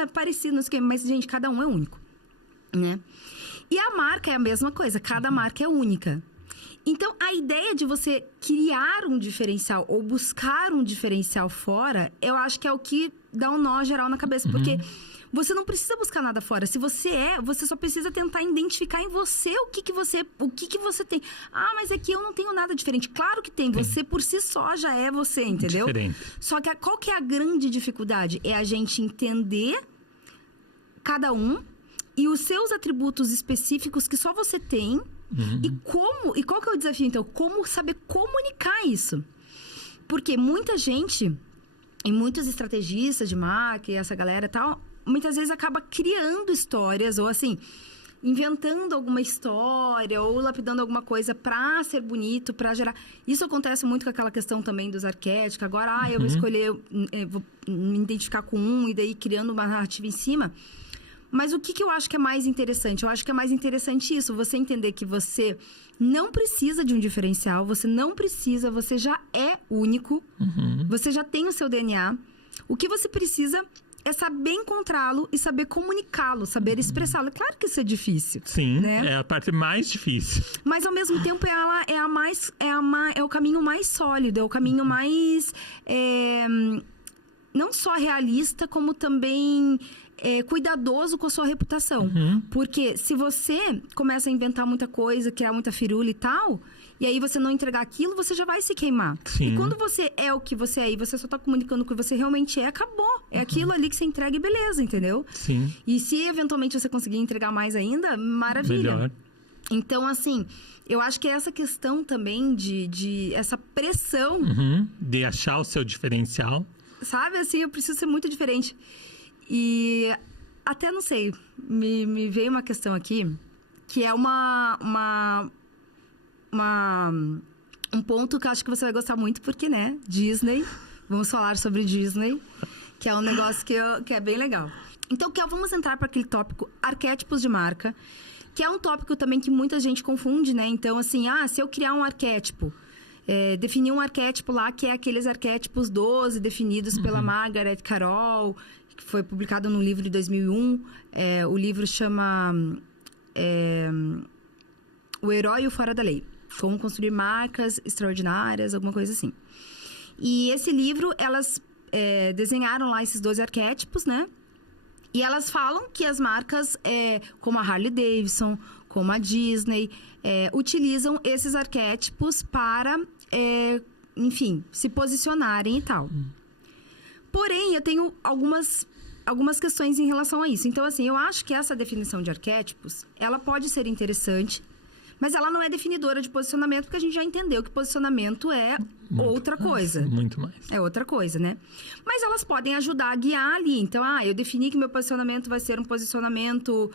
é parecido, não sei o quê, mas, gente, cada um é único, né? E a marca é a mesma coisa. Cada marca é única. Então, a ideia de você criar um diferencial ou buscar um diferencial fora, eu acho que é o que dá um nó geral na cabeça. Porque... Você não precisa buscar nada fora. Se você você só precisa tentar identificar em você o que você tem. Mas aqui eu não tenho nada diferente. Claro que tem. Você por si só já é você, entendeu? Diferente. Só que qual que é a grande dificuldade? É a gente entender cada um e os seus atributos específicos que só você tem. E qual que é o desafio, então? Como saber comunicar isso? Porque muita gente e muitos estrategistas de marca e essa galera e tal... muitas vezes acaba criando histórias, ou assim, inventando alguma história, ou lapidando alguma coisa pra ser bonito, pra gerar... Isso acontece muito com aquela questão também dos arquétipos. Agora, eu vou escolher, vou me identificar com e daí criando uma narrativa em cima. Mas o que eu acho que é mais interessante? Eu acho que é mais interessante isso, você entender que você não precisa de um diferencial, você não precisa, você já é único, você já tem o seu DNA. O que você precisa... é saber encontrá-lo e saber comunicá-lo, saber expressá-lo. É claro que isso é difícil. Sim, né? É a parte mais difícil. Mas, ao mesmo tempo, é o caminho mais sólido, é o caminho mais... não só realista, como também cuidadoso com a sua reputação. Porque se você começa a inventar muita coisa, criar muita firula e tal... E aí você não entregar aquilo, você já vai se queimar. Sim. E quando você é o que você é e você só tá comunicando o que você realmente é, acabou. É aquilo ali que você entrega e beleza, entendeu? Sim. E se eventualmente você conseguir entregar mais ainda, maravilha. Melhor. Então, assim, eu acho que é essa questão também de essa pressão... De achar o seu diferencial. Sabe, assim, eu preciso ser muito diferente. E até, não sei, me veio uma questão aqui, que é um ponto que eu acho que você vai gostar muito, porque, né, Disney, vamos falar sobre Disney, que é um negócio que é bem legal. Então, vamos entrar para aquele tópico, arquétipos de marca, que é um tópico também que muita gente confunde, né? Então, assim, se eu criar um arquétipo, definir um arquétipo lá, que é aqueles arquétipos 12 definidos pela Margaret Carroll, que foi publicado num livro de 2001, o livro chama O Herói e o Fora da Lei. Como construir marcas extraordinárias, alguma coisa assim. E esse livro, elas desenharam lá esses 12 arquétipos, né? E elas falam que as marcas, como a Harley Davidson, como a Disney, utilizam esses arquétipos para, enfim, se posicionarem e tal. Porém, eu tenho algumas questões em relação a isso. Então, assim, eu acho que essa definição de arquétipos, ela pode ser interessante, mas ela não é definidora de posicionamento, porque a gente já entendeu que posicionamento é outra coisa. Muito mais. É outra coisa, né? Mas elas podem ajudar a guiar ali. Então, eu defini que meu posicionamento vai ser um posicionamento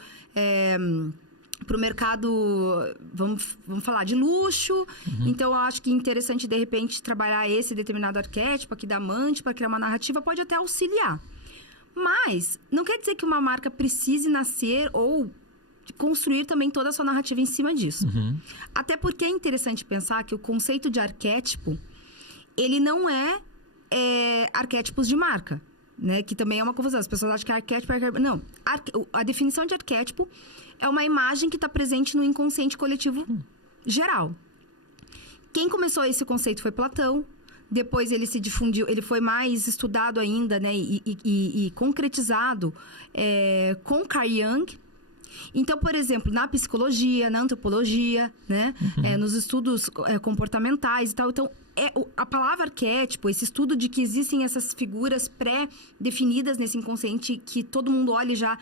para o mercado, vamos falar, de luxo. Então, eu acho que é interessante, de repente, trabalhar esse determinado arquétipo aqui da amante para criar uma narrativa, pode até auxiliar. Mas não quer dizer que uma marca precise nascer ou construir também toda a sua narrativa em cima disso. Até porque é interessante pensar que o conceito de arquétipo, ele não é arquétipos de marca. né? Que também é uma confusão. As pessoas acham que arquétipo é... Não. A definição de arquétipo é uma imagem que está presente no inconsciente coletivo geral. Quem começou esse conceito foi Platão. Depois ele se difundiu, ele foi mais estudado ainda, né? E concretizado com Carl Jung. Então, por exemplo, na psicologia, na antropologia, né? Nos estudos comportamentais e tal. Então, a palavra arquétipo, esse estudo de que existem essas figuras pré-definidas nesse inconsciente que todo mundo olha e já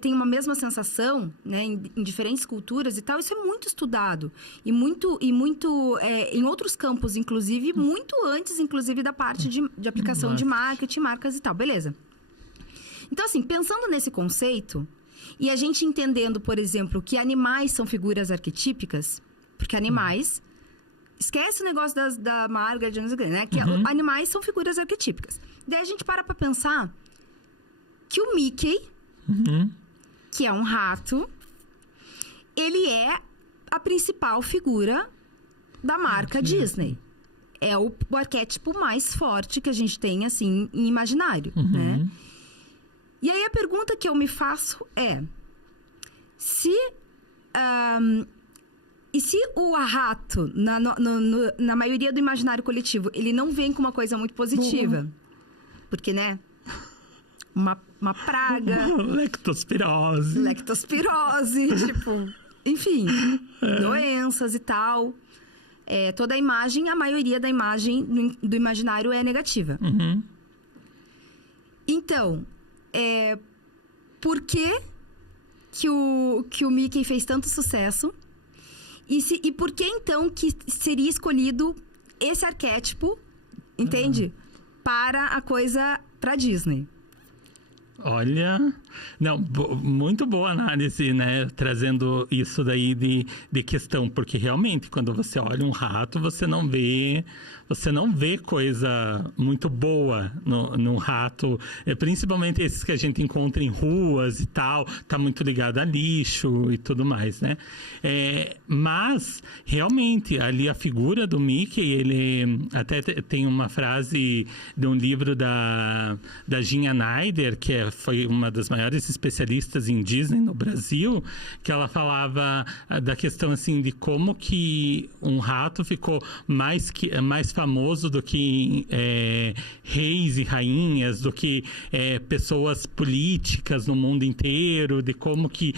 tem uma mesma sensação, né? Em diferentes culturas e tal. Isso é muito estudado. E muito em outros campos, inclusive, muito antes, inclusive, da parte de aplicação de marketing, marcas e tal. Beleza. Então, assim, pensando nesse conceito... E a gente entendendo, por exemplo, que animais são figuras arquetípicas, porque animais... Esquece o negócio da Margaret, né? Que animais são figuras arquetípicas. Daí a gente para pra pensar que o Mickey, que é um rato, ele é a principal figura da marca Disney. É o arquétipo mais forte que a gente tem, assim, em imaginário, né? E aí a pergunta que eu me faço é... Se o rato, na maioria do imaginário coletivo, ele não vem com uma coisa muito positiva... Porque, né? Uma praga... Lectospirose, tipo... Enfim, doenças e tal... toda a imagem, a maioria da imagem do imaginário é negativa. Então... por que o Mickey fez tanto sucesso? E por que, então, que seria escolhido esse arquétipo, entende? Para a Disney. Olha... Não, muito boa análise, né? Trazendo isso daí de questão. Porque, realmente, quando você olha um rato, você não vê coisa muito boa no rato. Principalmente esses que a gente encontra em ruas e tal. Tá muito ligado a lixo e tudo mais, né? Mas, realmente, ali a figura do Mickey, ele... Até tem uma frase de um livro da Ginha Naider, que foi uma das maiores especialistas em Disney no Brasil, que ela falava da questão assim de como que um rato ficou mais famoso do que reis e rainhas, do que pessoas políticas no mundo inteiro, de como que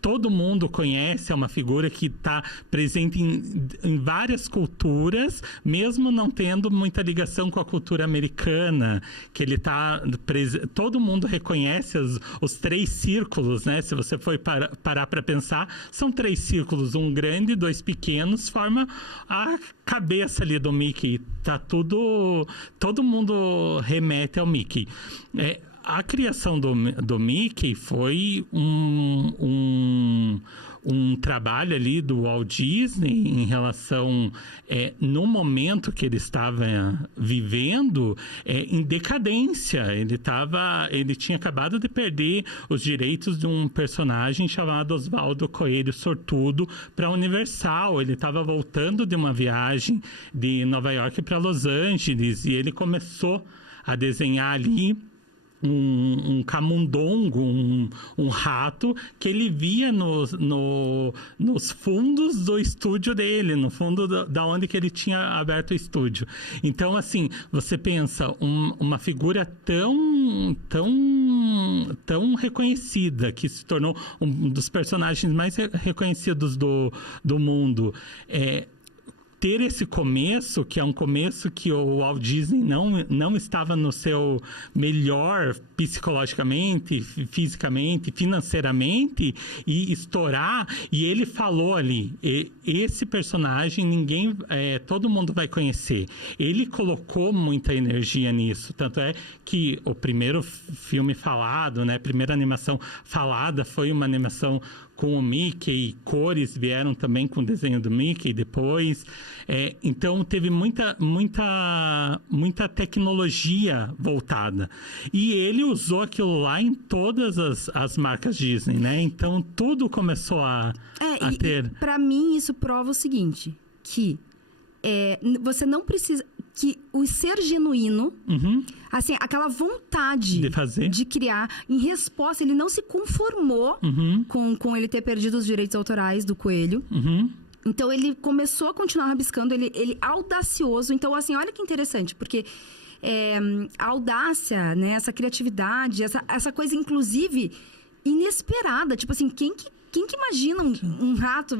todo mundo conhece, é uma figura que está presente em várias culturas, mesmo não tendo muita ligação com a cultura americana, que ele está todo mundo reconhece os 3 círculos, né? Se você for parar para pensar, são 3 círculos, um grande, 2 pequenos, forma a cabeça ali do Mickey. Tá tudo... Todo mundo remete ao Mickey. A criação do Mickey foi um trabalho ali do Walt Disney em relação, no momento que ele estava vivendo, em decadência. Ele tinha acabado de perder os direitos de um personagem chamado Osvaldo Coelho Sortudo para a Universal. Ele estava voltando de uma viagem de Nova York para Los Angeles e ele começou a desenhar ali um camundongo, um rato que ele via nos fundos do estúdio dele, no fundo da onde que ele tinha aberto o estúdio. Então, assim, você pensa, uma figura tão reconhecida, que se tornou um dos personagens mais reconhecidos do mundo, ter esse começo, que é um começo que o Walt Disney não estava no seu melhor psicologicamente, fisicamente, financeiramente, e estourar, e ele falou ali, esse personagem todo mundo vai conhecer. Ele colocou muita energia nisso, tanto é que o primeiro filme falado, né, a primeira animação falada foi uma animação com o Mickey, cores vieram também com o desenho do Mickey depois. Então, teve muita tecnologia voltada. E ele usou aquilo lá em todas as marcas Disney, né? Então, tudo começou a ter... Para mim, isso prova o seguinte, que você não precisa... que o ser genuíno, assim, aquela vontade de fazer, de criar, em resposta, ele não se conformou com ele ter perdido os direitos autorais do coelho. Então, ele começou a continuar rabiscando, ele audacioso. Então, assim, olha que interessante, porque a audácia, né, essa criatividade, essa coisa, inclusive, inesperada. Tipo assim, quem que imagina um rato?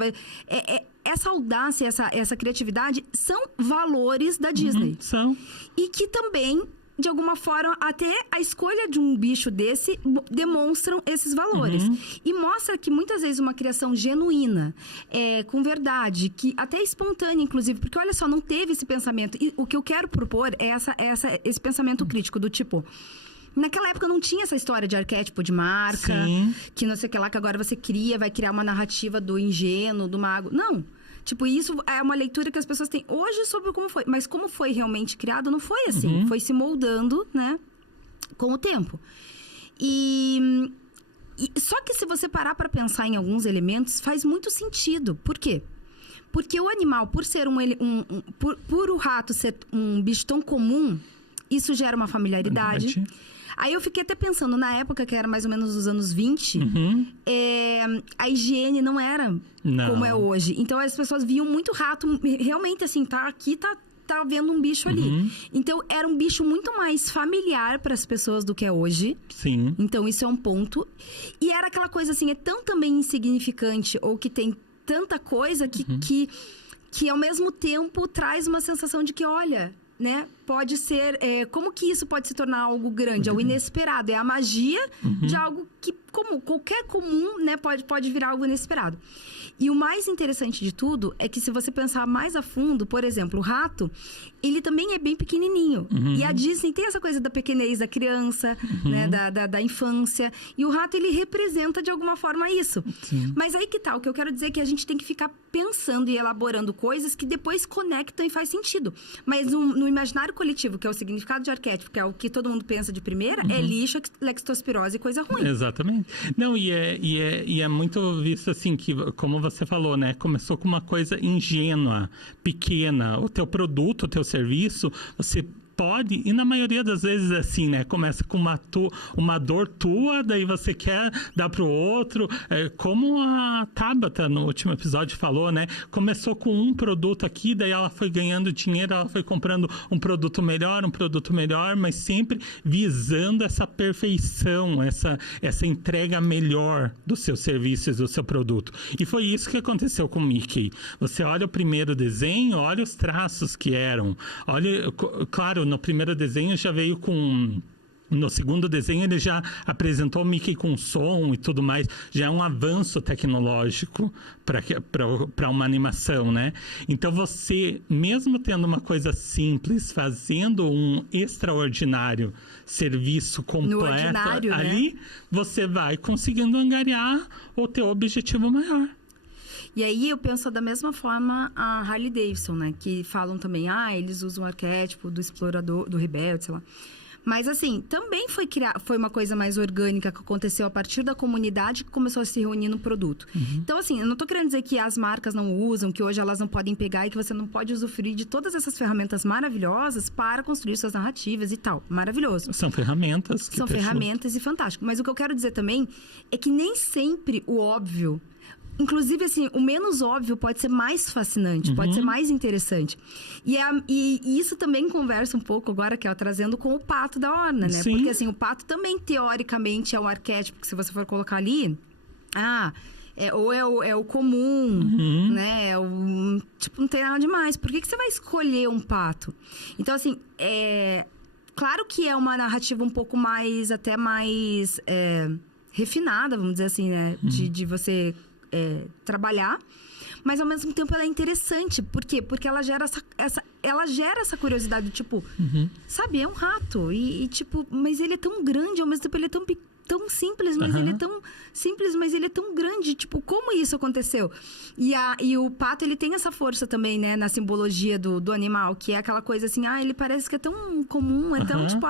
Essa audácia, essa criatividade são valores da Disney. São. E que também, de alguma forma, até a escolha de um bicho desse demonstram esses valores. E mostra que muitas vezes uma criação genuína, com verdade, que até espontânea, inclusive, porque olha só, não teve esse pensamento. E o que eu quero propor é esse pensamento crítico do tipo... Naquela época não tinha essa história de arquétipo de marca, que não sei o que lá, que agora você vai criar uma narrativa do ingênuo, do mago. Não. Tipo, isso é uma leitura que as pessoas têm hoje sobre como foi. Mas como foi realmente criado, não foi assim. Foi se moldando, né, com o tempo. Só que se você parar pra pensar em alguns elementos, faz muito sentido. Por quê? Porque o animal, por ser por o rato ser um bicho tão comum, isso gera uma familiaridade. Aí eu fiquei até pensando, na época que era mais ou menos os anos 20, a higiene não era como é hoje. Então as pessoas viam muito rato, realmente assim, tá aqui, tá vendo um bicho ali. Então era um bicho muito mais familiar para as pessoas do que é hoje. Sim. Então isso é um ponto. E era aquela coisa assim, é tão também insignificante, ou que tem tanta coisa que ao mesmo tempo traz uma sensação de que, olha... Né? Pode ser... como que isso pode se tornar algo grande? É o inesperado. É a magia de algo que, como qualquer comum, né? Pode virar algo inesperado. E o mais interessante de tudo é que se você pensar mais a fundo, por exemplo, o rato, ele também é bem pequenininho. E a Disney tem essa coisa da pequenez da criança, né? Da infância. E o rato, ele representa de alguma forma isso. Mas aí que tá, o que eu quero dizer é que a gente tem que ficar pensando e elaborando coisas que depois conectam e faz sentido. Mas no imaginário coletivo, que é o significado de arquétipo, que é o que todo mundo pensa de primeira, é lixo, leptospirose e coisa ruim. Exatamente. Não, e é muito visto assim, que como você falou, né? Começou com uma coisa ingênua, pequena. O teu produto, o teu serviço, você pode, e na maioria das vezes é assim, né? Começa com uma dor tua, daí você quer dar pro outro. Como a Tabata, no último episódio, falou, né? Começou com um produto aqui, daí ela foi ganhando dinheiro, ela foi comprando um produto melhor, mas sempre visando essa perfeição, essa entrega melhor dos seus serviços, do seu produto. E foi isso que aconteceu com o Mickey. Você olha o primeiro desenho, olha os traços que eram. Olha, claro, no primeiro desenho já veio com... No segundo desenho ele já apresentou o Mickey com som e tudo mais. Já é um avanço tecnológico para uma animação, né? Então você, mesmo tendo uma coisa simples, fazendo um extraordinário serviço completo ali, né? Você vai conseguindo angariar o teu objetivo maior. E aí eu penso da mesma forma a Harley Davidson, né? Que falam também, eles usam o arquétipo do explorador, do rebelde, sei lá. Mas assim, também foi uma coisa mais orgânica que aconteceu a partir da comunidade que começou a se reunir no produto. Então assim, eu não tô querendo dizer que as marcas não usam, que hoje elas não podem pegar e que você não pode usufruir de todas essas ferramentas maravilhosas para construir suas narrativas e tal. Maravilhoso. São ferramentas. São ferramentas e fantástico. Mas o que eu quero dizer também é que nem sempre o óbvio... Inclusive, assim, o menos óbvio pode ser mais fascinante, pode ser mais interessante. E isso também conversa um pouco agora, que é trazendo com o pato da Warner, né? Sim. Porque, assim, o pato também, teoricamente, é um arquétipo que se você for colocar ali... ou é o comum, né? Tipo, não tem nada demais. Por que você vai escolher um pato? Então, assim, claro que é uma narrativa um pouco mais, até mais refinada, vamos dizer assim, né? De você... trabalhar, mas ao mesmo tempo ela é interessante. Por quê? Porque ela gera essa curiosidade, tipo, sabe, é um rato e tipo, mas ele é tão grande, ao mesmo tempo ele é tão simples, mas ele é tão simples, mas ele é tão grande, tipo, como isso aconteceu? E o pato, ele tem essa força também, né, na simbologia do animal, que é aquela coisa assim, ele parece que é tão comum, é tão, tipo,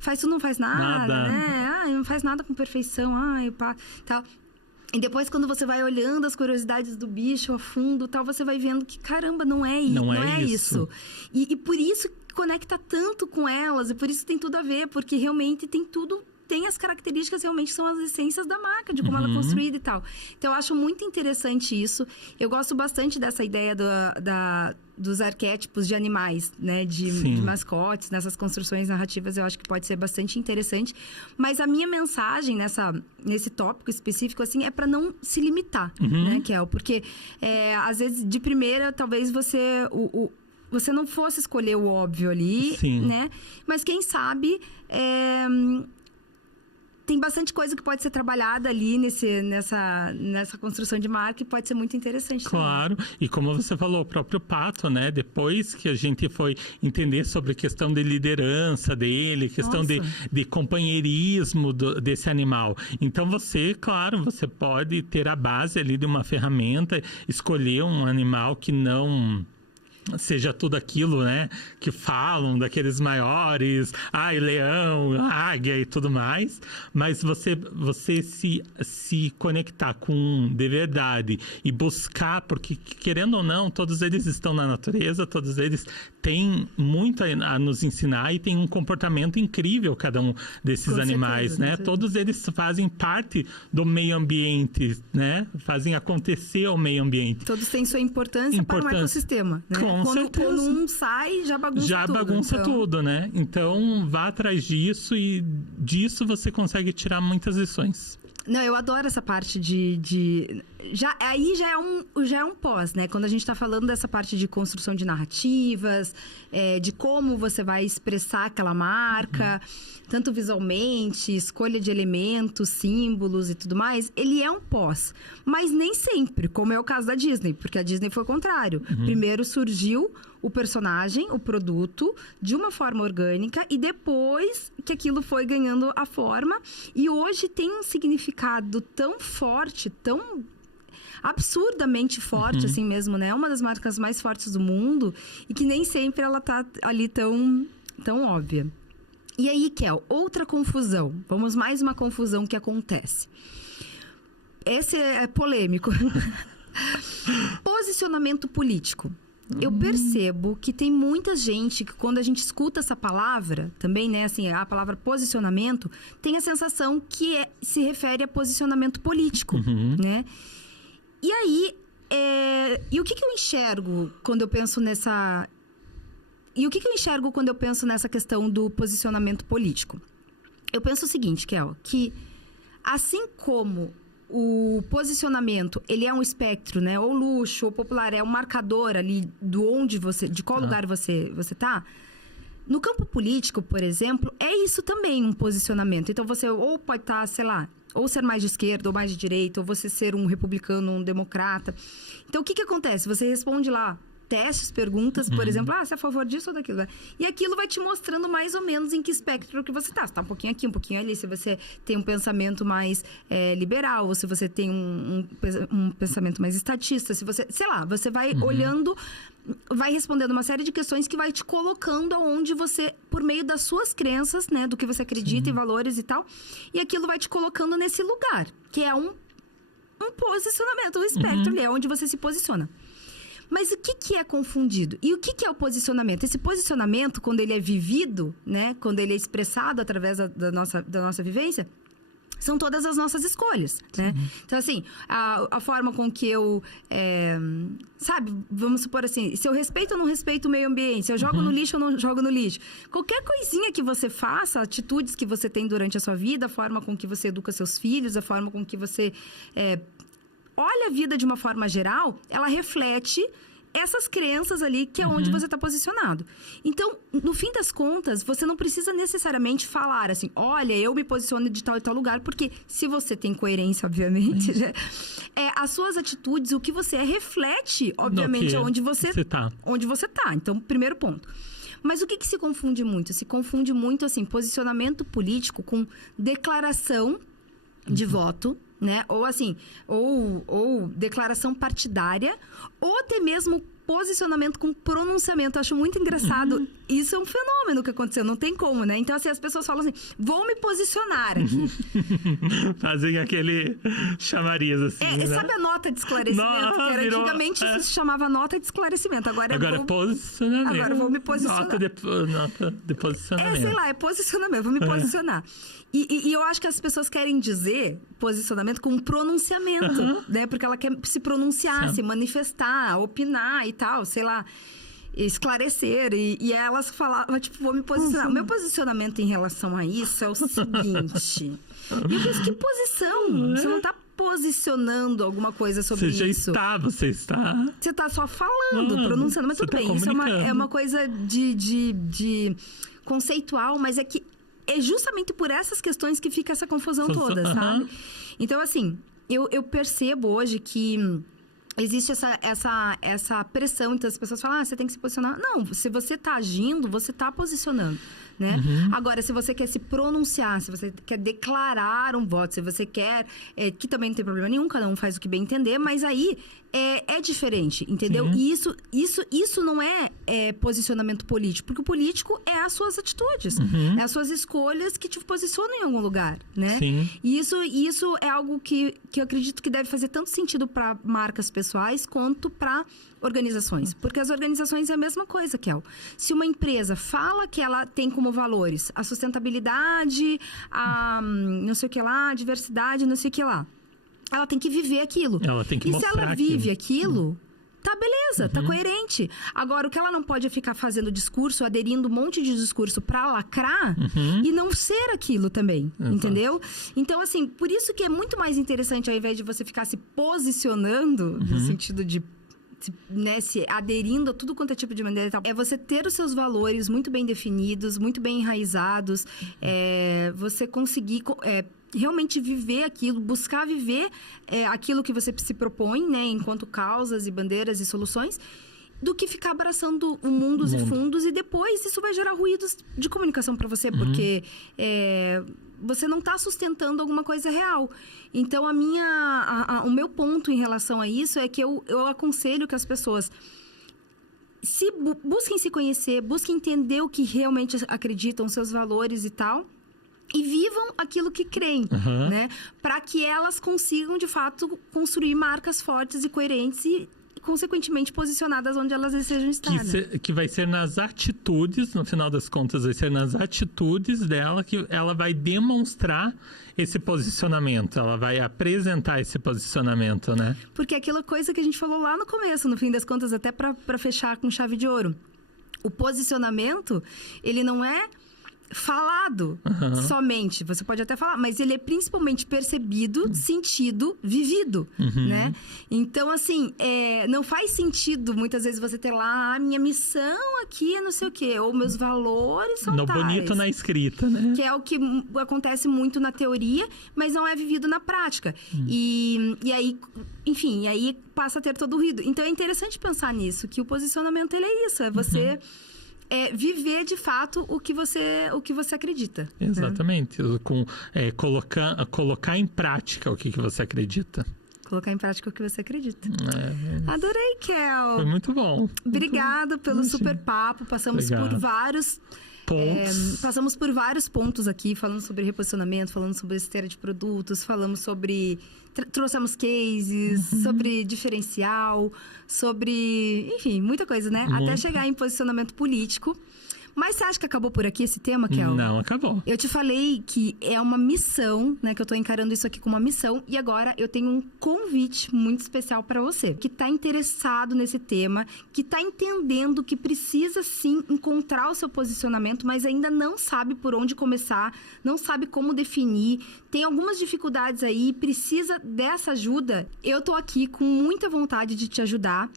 faz tudo, não faz nada, né? Não faz nada com perfeição, o pato, tal. E depois, quando você vai olhando as curiosidades do bicho a fundo, tal, você vai vendo que, caramba, não é isso. E por isso, conecta tanto com elas, e por isso tem tudo a ver, porque realmente tem as características, realmente são as essências da marca, de como ela é construída e tal. Então, eu acho muito interessante isso. Eu gosto bastante dessa ideia dos arquétipos de animais, né? De mascotes, nessas construções narrativas, eu acho que pode ser bastante interessante. Mas a minha mensagem nesse tópico específico, assim, é para não se limitar, né, Kel? Porque, às vezes, de primeira, talvez você não fosse escolher o óbvio ali, né? Mas quem sabe... tem bastante coisa que pode ser trabalhada ali nessa construção de marca e pode ser muito interessante. Claro, também. E como você falou, o próprio Pato, né? Depois que a gente foi entender sobre a questão de liderança dele, questão de companheirismo desse animal. Então você pode ter a base ali de uma ferramenta, escolher um animal que não... seja tudo aquilo, né, que falam daqueles maiores, leão, águia e tudo mais, mas você se conectar com de verdade e buscar, porque querendo ou não, todos eles estão na natureza, todos eles têm muito a nos ensinar e tem um comportamento incrível cada um desses animais, né? Todos eles fazem parte do meio ambiente, né? Fazem acontecer o meio ambiente. Todos têm sua importância para o ecossistema, né? Quando um sai, já bagunça tudo, né? Então, vá atrás disso e disso você consegue tirar muitas lições. Não, eu adoro essa parte aí já é um pós, né? Quando a gente está falando dessa parte de construção de narrativas, de como você vai expressar aquela marca, tanto visualmente, escolha de elementos, símbolos e tudo mais, ele é um pós. Mas nem sempre, como é o caso da Disney, porque a Disney foi o contrário. Primeiro surgiu o personagem, o produto, de uma forma orgânica, e depois que aquilo foi ganhando a forma. E hoje tem um significado tão forte, tão absurdamente forte, assim mesmo, né? É uma das marcas mais fortes do mundo e que nem sempre ela tá ali tão óbvia. E aí, Kel, outra confusão. Vamos mais uma confusão que acontece. Esse é polêmico. Posicionamento político. Eu percebo que tem muita gente que quando a gente escuta essa palavra, também, né, assim, a palavra posicionamento, tem a sensação que se refere a posicionamento político, né? E aí, e o que eu enxergo quando eu penso nessa... E o que eu enxergo quando eu penso nessa questão do posicionamento político? Eu penso o seguinte, Kel, que assim como o posicionamento, ele é um espectro, né? Ou luxo, ou popular, é um marcador ali de qual lugar você tá. No campo político, por exemplo, é isso também, um posicionamento. Então, você ou pode estar, sei lá, ou ser mais de esquerda, ou mais de direita, ou você ser um republicano, um democrata. Então, o que acontece? Você responde lá testes, perguntas, por exemplo, você é a favor disso ou daquilo, né? E aquilo vai te mostrando mais ou menos em que espectro que você tá. Você tá um pouquinho aqui, um pouquinho ali, se você tem um pensamento mais liberal, ou se você tem um pensamento mais estatista, se você, sei lá, você vai olhando, vai respondendo uma série de questões que vai te colocando aonde você, por meio das suas crenças, né, do que você acredita e valores e tal, e aquilo vai te colocando nesse lugar, que é um posicionamento, um espectro ali, é onde você se posiciona. Mas o que é confundido? E o que é o posicionamento? Esse posicionamento, quando ele é vivido, né? Quando ele é expressado através da nossa vivência, são todas as nossas escolhas, né? Então, assim, a forma com que eu... sabe, vamos supor assim, se eu respeito ou não respeito o meio ambiente, se eu jogo no lixo ou não jogo no lixo. Qualquer coisinha que você faça, atitudes que você tem durante a sua vida, a forma com que você educa seus filhos, a forma com que você... olha a vida de uma forma geral, ela reflete essas crenças ali, que é onde você está posicionado. Então, no fim das contas, você não precisa necessariamente falar assim, olha, eu me posiciono de tal e tal lugar, porque se você tem coerência, obviamente, né? As suas atitudes, o que você reflete, obviamente, onde você tá. Então, primeiro ponto. Mas o que se confunde muito? Se confunde muito, assim, posicionamento político com declaração de voto, né? Ou assim, ou declaração partidária, ou até mesmo posicionamento com pronunciamento. Eu acho muito engraçado. Isso é um fenômeno que aconteceu, não tem como, né? Então, assim, as pessoas falam assim, vou me posicionar aqui. Fazem aquele chamariz, assim, né? Sabe a nota de esclarecimento? Que era, antigamente isso se chamava nota de esclarecimento. Agora posicionamento. Agora eu vou me posicionar. Nota de posicionamento. Sei lá, é posicionamento, vou me posicionar. E eu acho que as pessoas querem dizer posicionamento com pronunciamento, né? Porque ela quer se pronunciar, se manifestar, opinar e tal, sei lá, esclarecer. E elas falavam, tipo, vou me posicionar. O meu posicionamento em relação a isso é o seguinte. E eu penso, que posição? Você não tá posicionando alguma coisa sobre isso. Você está. Você tá só falando, pronunciando. Mas tudo bem, isso é uma coisa de conceitual, mas é justamente por essas questões que fica essa confusão toda, sabe? Então, assim, eu percebo hoje que existe essa pressão. Então, as pessoas falam, você tem que se posicionar. Não, se você tá agindo, você tá posicionando, né? Agora, se você quer se pronunciar, se você quer declarar um voto, se você quer... que também não tem problema nenhum, cada um faz o que bem entender, mas aí é diferente, entendeu? E isso não é posicionamento político, porque o político é as suas atitudes, é as suas escolhas que te posicionam em algum lugar, né? Sim. E isso é algo que eu acredito que deve fazer tanto sentido para marcas pessoais quanto para organizações. Porque as organizações é a mesma coisa, Kel. Se uma empresa fala que ela tem como valores a sustentabilidade, a não sei o que lá, a diversidade, não sei o que lá, ela tem que viver aquilo. Ela tem que mostrar se ela vive aquilo, tá beleza, tá coerente. Agora, o que ela não pode é ficar fazendo discurso, aderindo um monte de discurso pra lacrar e não ser aquilo também, entendeu? Então, assim, por isso que é muito mais interessante, ao invés de você ficar se posicionando, no sentido de se aderindo a tudo quanto é tipo de maneira e tal, é você ter os seus valores muito bem definidos, muito bem enraizados, você conseguir realmente viver aquilo, buscar viver aquilo que você se propõe, né, enquanto causas e bandeiras e soluções, do que ficar abraçando o mundos e fundos, e depois isso vai gerar ruídos de comunicação para você, porque você não está sustentando alguma coisa real. Então, o meu ponto em relação a isso é que eu aconselho que as pessoas busquem se conhecer, busquem entender o que realmente acreditam, seus valores e tal, e vivam aquilo que creem, né? Para que elas consigam, de fato, construir marcas fortes e coerentes e, consequentemente, posicionadas onde elas desejam estar. Que vai ser nas atitudes, no final das contas, vai ser nas atitudes dela que ela vai demonstrar esse posicionamento, ela vai apresentar esse posicionamento, né? Porque aquela coisa que a gente falou lá no começo, no fim das contas, até para fechar com chave de ouro. O posicionamento, ele não é falado somente, você pode até falar, mas ele é principalmente percebido, sentido, vivido, né? Então, assim, não faz sentido muitas vezes você ter lá, a minha missão aqui é não sei o quê, ou meus valores são tais. Bonito na escrita, né? Que é o que acontece muito na teoria, mas não é vivido na prática. E aí, enfim, aí passa a ter todo o ruído. Então, é interessante pensar nisso, que o posicionamento, ele é isso, é você... viver de fato o que você acredita. Exatamente. Né? Colocar em prática o que você acredita. Colocar em prática o que você acredita. Adorei, Kel. Foi muito bom. Obrigada pelo super papo. Passamos por vários pontos. Passamos por vários pontos aqui, falando sobre reposicionamento, falando sobre esteira de produtos, falamos sobre... Trouxemos cases, sobre diferencial, sobre... Enfim, muita coisa, né? Até chegar em posicionamento político. Mas você acha que acabou por aqui esse tema, Kel? Não, acabou. Eu te falei que é uma missão, né? Que eu tô encarando isso aqui como uma missão. E agora eu tenho um convite muito especial para você. Que tá interessado nesse tema, que tá entendendo que precisa, sim, encontrar o seu posicionamento, mas ainda não sabe por onde começar, não sabe como definir, tem algumas dificuldades aí, precisa dessa ajuda. Eu tô aqui com muita vontade de te ajudar.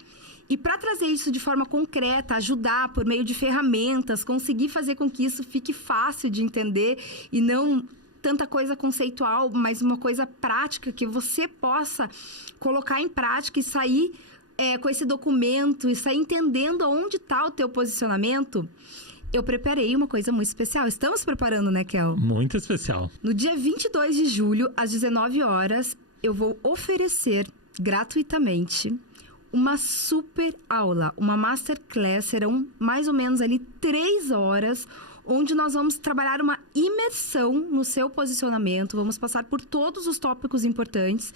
E para trazer isso de forma concreta, ajudar por meio de ferramentas, conseguir fazer com que isso fique fácil de entender e não tanta coisa conceitual, mas uma coisa prática, que você possa colocar em prática e sair com esse documento e sair entendendo aonde está o teu posicionamento. Eu preparei uma coisa muito especial. Estamos preparando, né, Kel? Muito especial. No dia 22 de julho, às 19 horas, eu vou oferecer gratuitamente uma super aula, uma masterclass, serão mais ou menos ali 3 horas, onde nós vamos trabalhar uma imersão no seu posicionamento, vamos passar por todos os tópicos importantes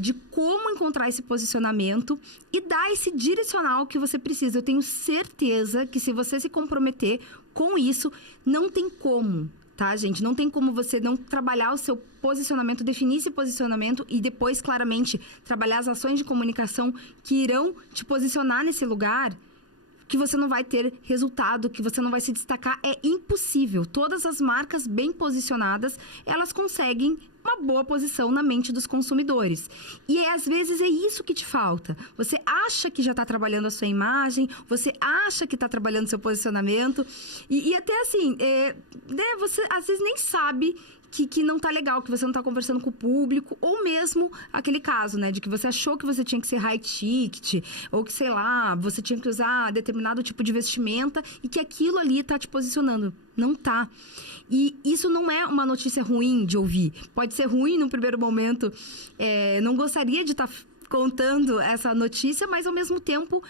de como encontrar esse posicionamento e dar esse direcional que você precisa. Eu tenho certeza que se você se comprometer com isso, não tem como, tá, gente? Não tem como você não trabalhar o seu posicionamento, definir esse posicionamento e depois, claramente, trabalhar as ações de comunicação que irão te posicionar nesse lugar, que você não vai ter resultado, que você não vai se destacar. É impossível. Todas as marcas bem posicionadas, elas conseguem uma boa posição na mente dos consumidores. E às vezes é isso que te falta. Você acha que já está trabalhando a sua imagem, você acha que está trabalhando o seu posicionamento, e até assim, você às vezes nem sabe que não tá legal, que você não tá conversando com o público, ou mesmo aquele caso, né, de que você achou que você tinha que ser high ticket, ou que, sei lá, você tinha que usar determinado tipo de vestimenta e que aquilo ali tá te posicionando. Não tá. E isso não é uma notícia ruim de ouvir. Pode ser ruim no primeiro momento, não gostaria de estar contando essa notícia, mas ao mesmo tempo,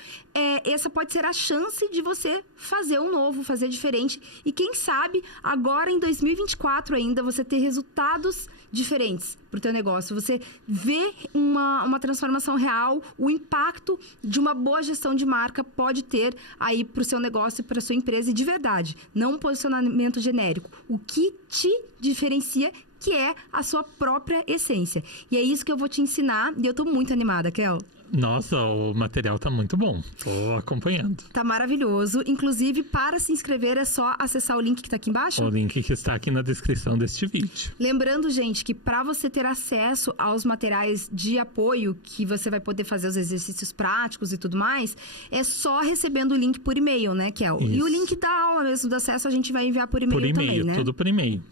essa pode ser a chance de você fazer um novo, fazer diferente. E quem sabe, agora em 2024 ainda, você ter resultados diferentes para o teu negócio. Você vê uma transformação real, o impacto de uma boa gestão de marca pode ter aí para o seu negócio e para a sua empresa. E de verdade, não um posicionamento genérico. O que te diferencia, que é a sua própria essência. E é isso que eu vou te ensinar e eu tô muito animada, Kel. Nossa, o material tá muito bom. Tô acompanhando. Tá maravilhoso. Inclusive, para se inscrever é só acessar o link que tá aqui embaixo. O link que está aqui na descrição deste vídeo. Lembrando, gente, que para você ter acesso aos materiais de apoio, que você vai poder fazer os exercícios práticos e tudo mais, é só recebendo o link por e-mail, né, Kel? Isso. E o link da aula mesmo, do acesso, a gente vai enviar por e-mail também, né? Por e-mail, tudo por e-mail.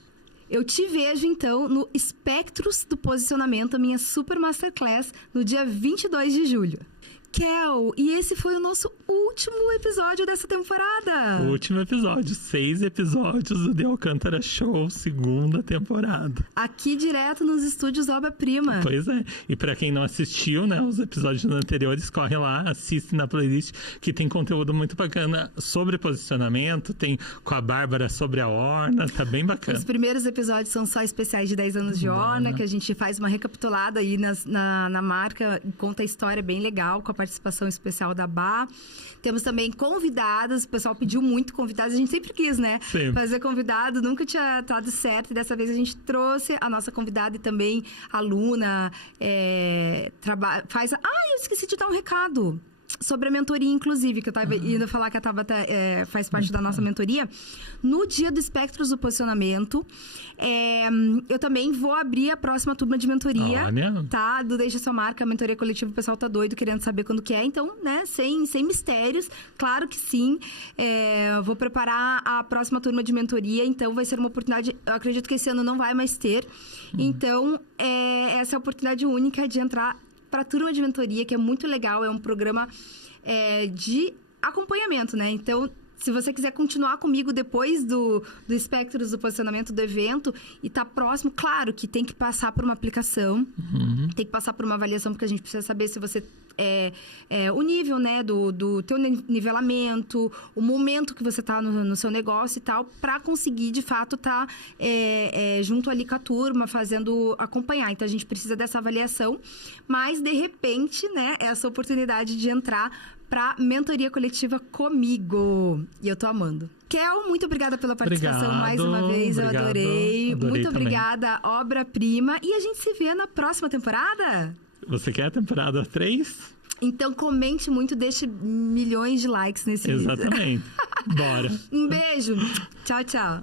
Eu te vejo, então, no Espectros do Posicionamento, a minha Super Masterclass, no dia 22 de julho. Kel, e esse foi o nosso último episódio dessa temporada. O último episódio, 6 episódios do The Alcântara Show, 2ª temporada. Aqui direto nos estúdios Obra Prima. Pois é, e pra quem não assistiu, né, os episódios anteriores, corre lá, assiste na playlist, que tem conteúdo muito bacana sobre posicionamento, tem com a Bárbara sobre a Orna, tá bem bacana. Os primeiros episódios são só especiais de 10 anos de Orna, que a gente faz uma recapitulada aí na marca, conta a história bem legal, com a participação especial da Bá. Temos também convidadas, o pessoal pediu muito convidados, a gente sempre quis, né? Sempre. Fazer convidado, nunca tinha dado certo, e dessa vez a gente trouxe a nossa convidada e também aluna, faz... eu esqueci de dar um recado sobre a mentoria, inclusive, que eu tava indo falar que a Tabata faz parte da nossa mentoria. No dia do Espectros do Posicionamento, eu também vou abrir a próxima turma de mentoria. Olha. Tá? Do Deixa Sua Marca, a mentoria coletiva, o pessoal tá doido, querendo saber quando que é. Então, né, sem mistérios, claro que sim. Vou preparar a próxima turma de mentoria, então vai ser uma oportunidade, eu acredito que esse ano não vai mais ter. Então, essa é a oportunidade única de entrar para a turma de mentoria, que é muito legal, é um programa de acompanhamento, né? Então, se você quiser continuar comigo depois do Espectros do Posicionamento do evento e tá próximo, claro que tem que passar por uma aplicação, tem que passar por uma avaliação, porque a gente precisa saber se você o nível, né, do teu nivelamento, o momento que você tá no seu negócio e tal, para conseguir, de fato, tá junto ali com a turma, fazendo acompanhar. Então, a gente precisa dessa avaliação, mas, de repente, né, essa oportunidade de entrar para mentoria coletiva comigo. E eu tô amando. Kel, muito obrigada pela participação mais uma vez. Eu adorei. Muito obrigada, Obra Prima. E a gente se vê na próxima temporada. Você quer a temporada 3? Então comente muito, deixe milhões de likes nesse vídeo. Exatamente. Bora. Um beijo. Tchau, tchau.